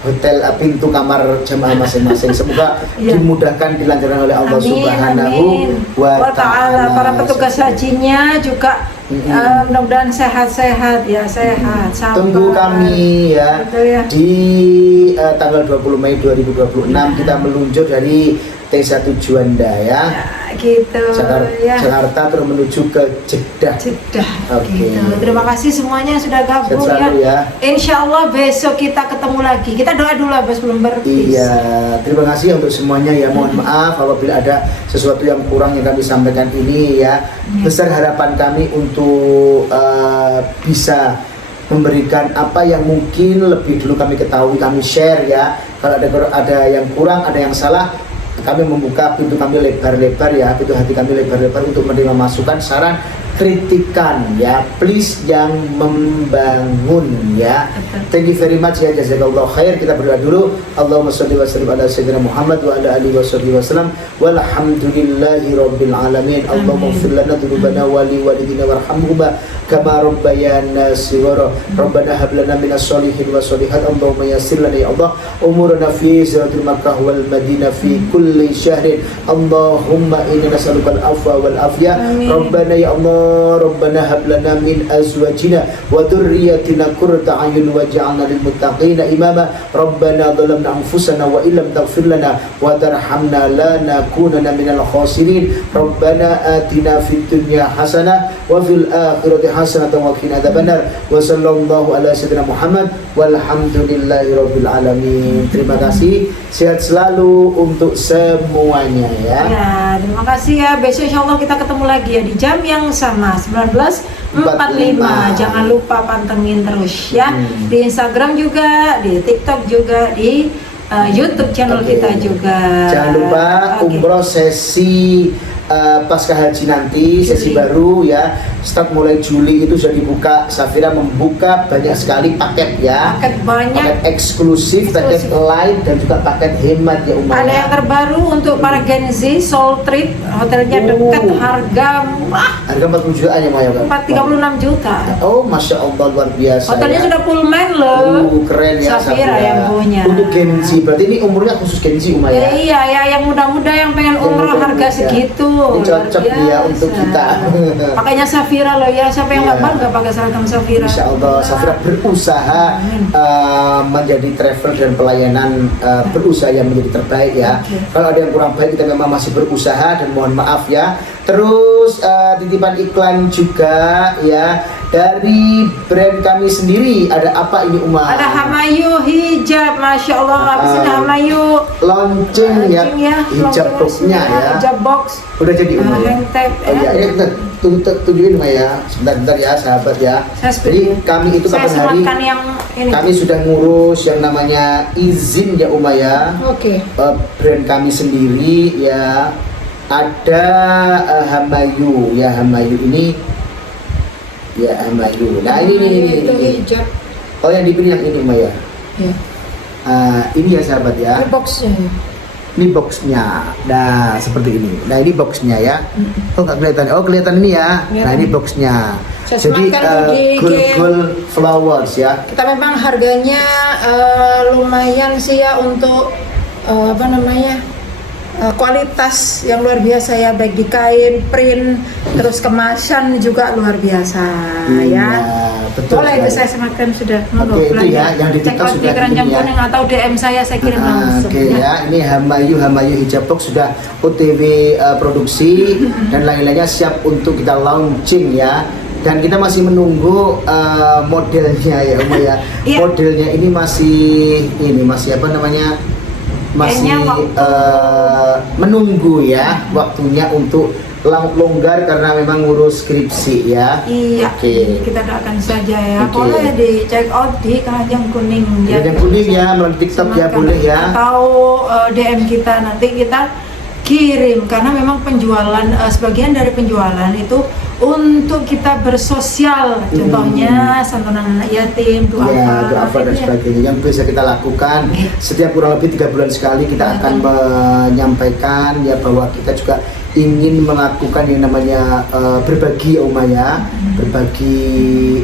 hotel, pintu kamar jamaah masing-masing. Semoga dimudahkan, dilancarkan oleh Allah Subhanahu wa Ta'ala. Para petugas hajinya juga mudah-mudahan sehat-sehat ya, sehat. Tunggu kami ya, di tanggal 20 Mei 2026 kita meluncur dari T1 Juanda ya. Gitu. Jakarta terus menuju ke Jeddah. Gitu. Terima kasih semuanya sudah gabung ya. Insya Allah besok kita ketemu lagi. Kita doa dulu Abah sebelum berpisah. Iya, terima kasih untuk semuanya ya. Mohon maaf apabila ada sesuatu yang kurang yang kami sampaikan ini ya. Besar harapan kami untuk bisa memberikan apa yang mungkin lebih dulu kami ketahui, kami share ya. Kalau ada yang kurang, ada yang salah, kami membuka pintu kami lebar-lebar ya, pintu hati kami lebar-lebar untuk menerima masukan, saran, kritikan ya, please yang membangun ya. Thank you very much ya, jazakallahu khair. Kita berdoa dulu. Allahumma shalli wa sallim ala sayyidina Muhammad wa ala alihi wasallam. Walhamdulillahi rabbil alamin. Allahumma ighfir lana dzunubana wa li walidina warhamhuma kama rabbayana shighara. Rabbana hab lana minas sholihin wa sholihat. Allahumma yassir lana ya Allah umurana fi ziratil Makkah wal Madinah fi kulli syahrin. Allahumma inna nas'aluka al-afwa wal afiyah. Rabbana ya Allah, Rabbana hab lana min azwajina wa dhurriyyatina qurrata a'yun waj'alna lil muttaqina imama. Rabbana dhalamna anfusana wa illam taghfir lana wa tarhamna lanakunanna minal khasirin. Rabbana atina fid dunya hasanah wa fil akhirati hasanah wa qina adzabannar. Wa sallallahu ala sayyidina Muhammad walhamdulillahi rabbil alamin. Terima kasih, sehat selalu untuk semuanya ya. Ya, terima kasih ya. Besok insyaallah kita ketemu lagi ya di jam yang sama 19.45. Jangan lupa pantengin terus ya. Di Instagram juga, di TikTok juga, di YouTube channel kita juga. Jangan lupa umroh sesi pasca haji nanti, sesi baru ya. Start mulai Juli itu sudah dibuka. Safira membuka banyak sekali paket ya. Paket banyak. Paket eksklusif, paket light dan juga paket hemat ya Umar. Ada yang terbaru untuk para Gen Z, Soul Trip, hotelnya dekat, harga murah. Harga 40 jutaan ya Maya kan? 36 juta. Oh, masya Allah, luar biasa. Hotelnya ya. sudah full man loh. Keren ya Safira yang punya. Untuk Gen Z, berarti ini umurnya khusus Gen Z Umar ya? Iya, ya yang muda-muda yang pengen umroh harga segitu. Ini cocok ya untuk kita. Pakainya Safira loh ya, siapa yang nggak bangga pakai seragam Safira? Insya Allah, Safira berusaha menjadi travel dan pelayanan, berusaha yang menjadi terbaik ya. Kalau ada yang kurang baik, kita memang masih berusaha dan mohon maaf ya. Terus titipan iklan juga ya dari brand kami sendiri. Ada apa ini Umar? Ada Hamayu hijab, masya Allah. Habis ini Hamayu launching ya, hijab boxnya ya. Hijab box. Udah jadi Umar. Hang tag, Oh iya, ini kita tunjukin Umar ya. Sebentar ya sahabat ya. Jadi kami itu kapan hari yang ini. kami sudah ngurus yang namanya izin ya Umar ya. Oke. Brand kami sendiri ya. Ada Hamayu ya, Hamayu ini ya, Hamayu. Nah ini hijab. Oh yang dipilih yang ini Maya. Ya. Ini ya sahabat ya. Ini boxnya. Ini boxnya. Nah seperti ini. Nah ini boxnya ya. Oh nggak kelihatan. Oh kelihatan ini ya. Nah ini boxnya. Jadi gold flowers ya. Kita memang harganya lumayan sih ya untuk apa namanya? Kualitas yang luar biasa ya, baik di kain, print, terus kemasan juga luar biasa ya. Betul. Boleh itu saya sematkan sudah. Oke, itu ya yang di TikTok sudah Keranjang ini ya. Kuning atau DM saya kirim langsung. Oke ya, ini Hamayu hijab box sudah OTW produksi dan lain-lainnya siap untuk kita launching ya. Dan kita masih menunggu modelnya ya Uma ya. Iya. Modelnya ini masih apa namanya? Masih menunggu ya waktunya untuk longgar karena memang ngurus skripsi ya. Iya. Oke. Kita doakan saja ya. Oke. Boleh di check out di Keranjang Kuning. Keranjang Kuning ya, melalui TikTok ya boleh ya. Atau DM kita, nanti kita kirim karena memang penjualan sebagian dari penjualan itu untuk kita bersosial, contohnya santunan anak yatim, doa dan sebagainya yang bisa kita lakukan setiap kurang lebih 3 bulan sekali. Kita akan menyampaikan ya bahwa kita juga ingin melakukan yang namanya berbagi ya Uma ya, berbagi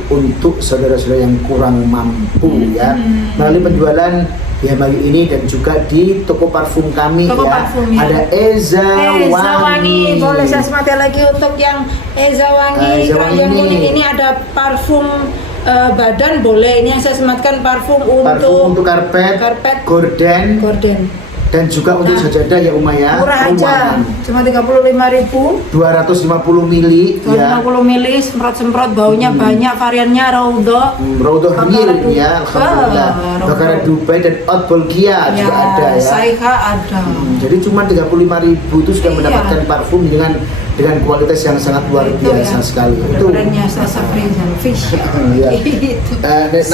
untuk saudara-saudara yang kurang mampu ya, melalui penjualan di Hamayu ini dan juga di toko parfum kami ya. Parfum, ya. Ada Eza Wangi. Boleh saya semati lagi untuk yang Eza Wangi. Keranjang Kuning ini ada parfum badan boleh. Ini yang saya sematkan parfum untuk karpet, gorden. Dan juga untuk sajadah ya Uma ya. Murah aja, cuma 35.000. 250 mili 250 mili, semprot-semprot, baunya banyak, variannya Raudo. Raudo Hamir ya, alhamdulillah. Bakaran Dubai dan Out Bolgia juga ada ya. Saika ada. Jadi cuma 35.000 itu sudah mendapatkan parfum dengan kualitas yang sangat luar biasa sekali. Itu brandnya Sasa Fraser Fish. Ya.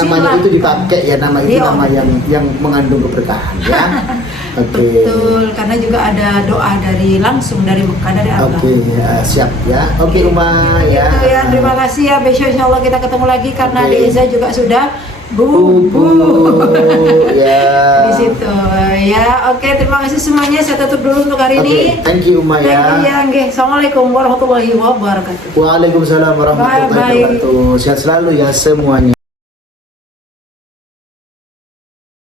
Namanya itu dipakai ya, nama itu nama yang mengandung keberkahan ya. Oke. Betul, karena juga ada doa langsung dari Mekah, dari Allah. Oke, ya, siap ya. Oke, Uma ya. Gitu ya, terima kasih ya. Besok insya Allah kita ketemu lagi karena Oke. Deza juga sudah Bubu. Ya. di situ ya. Oke, terima kasih semuanya. Saya tutup dulu untuk hari ini. Oke, thank you Uma Thank you ya. ya. Nggih. Assalamualaikum warahmatullahi wabarakatuh. Waalaikumsalam warahmatullahi Bye-bye. wabarakatuh. Sehat selalu ya semuanya.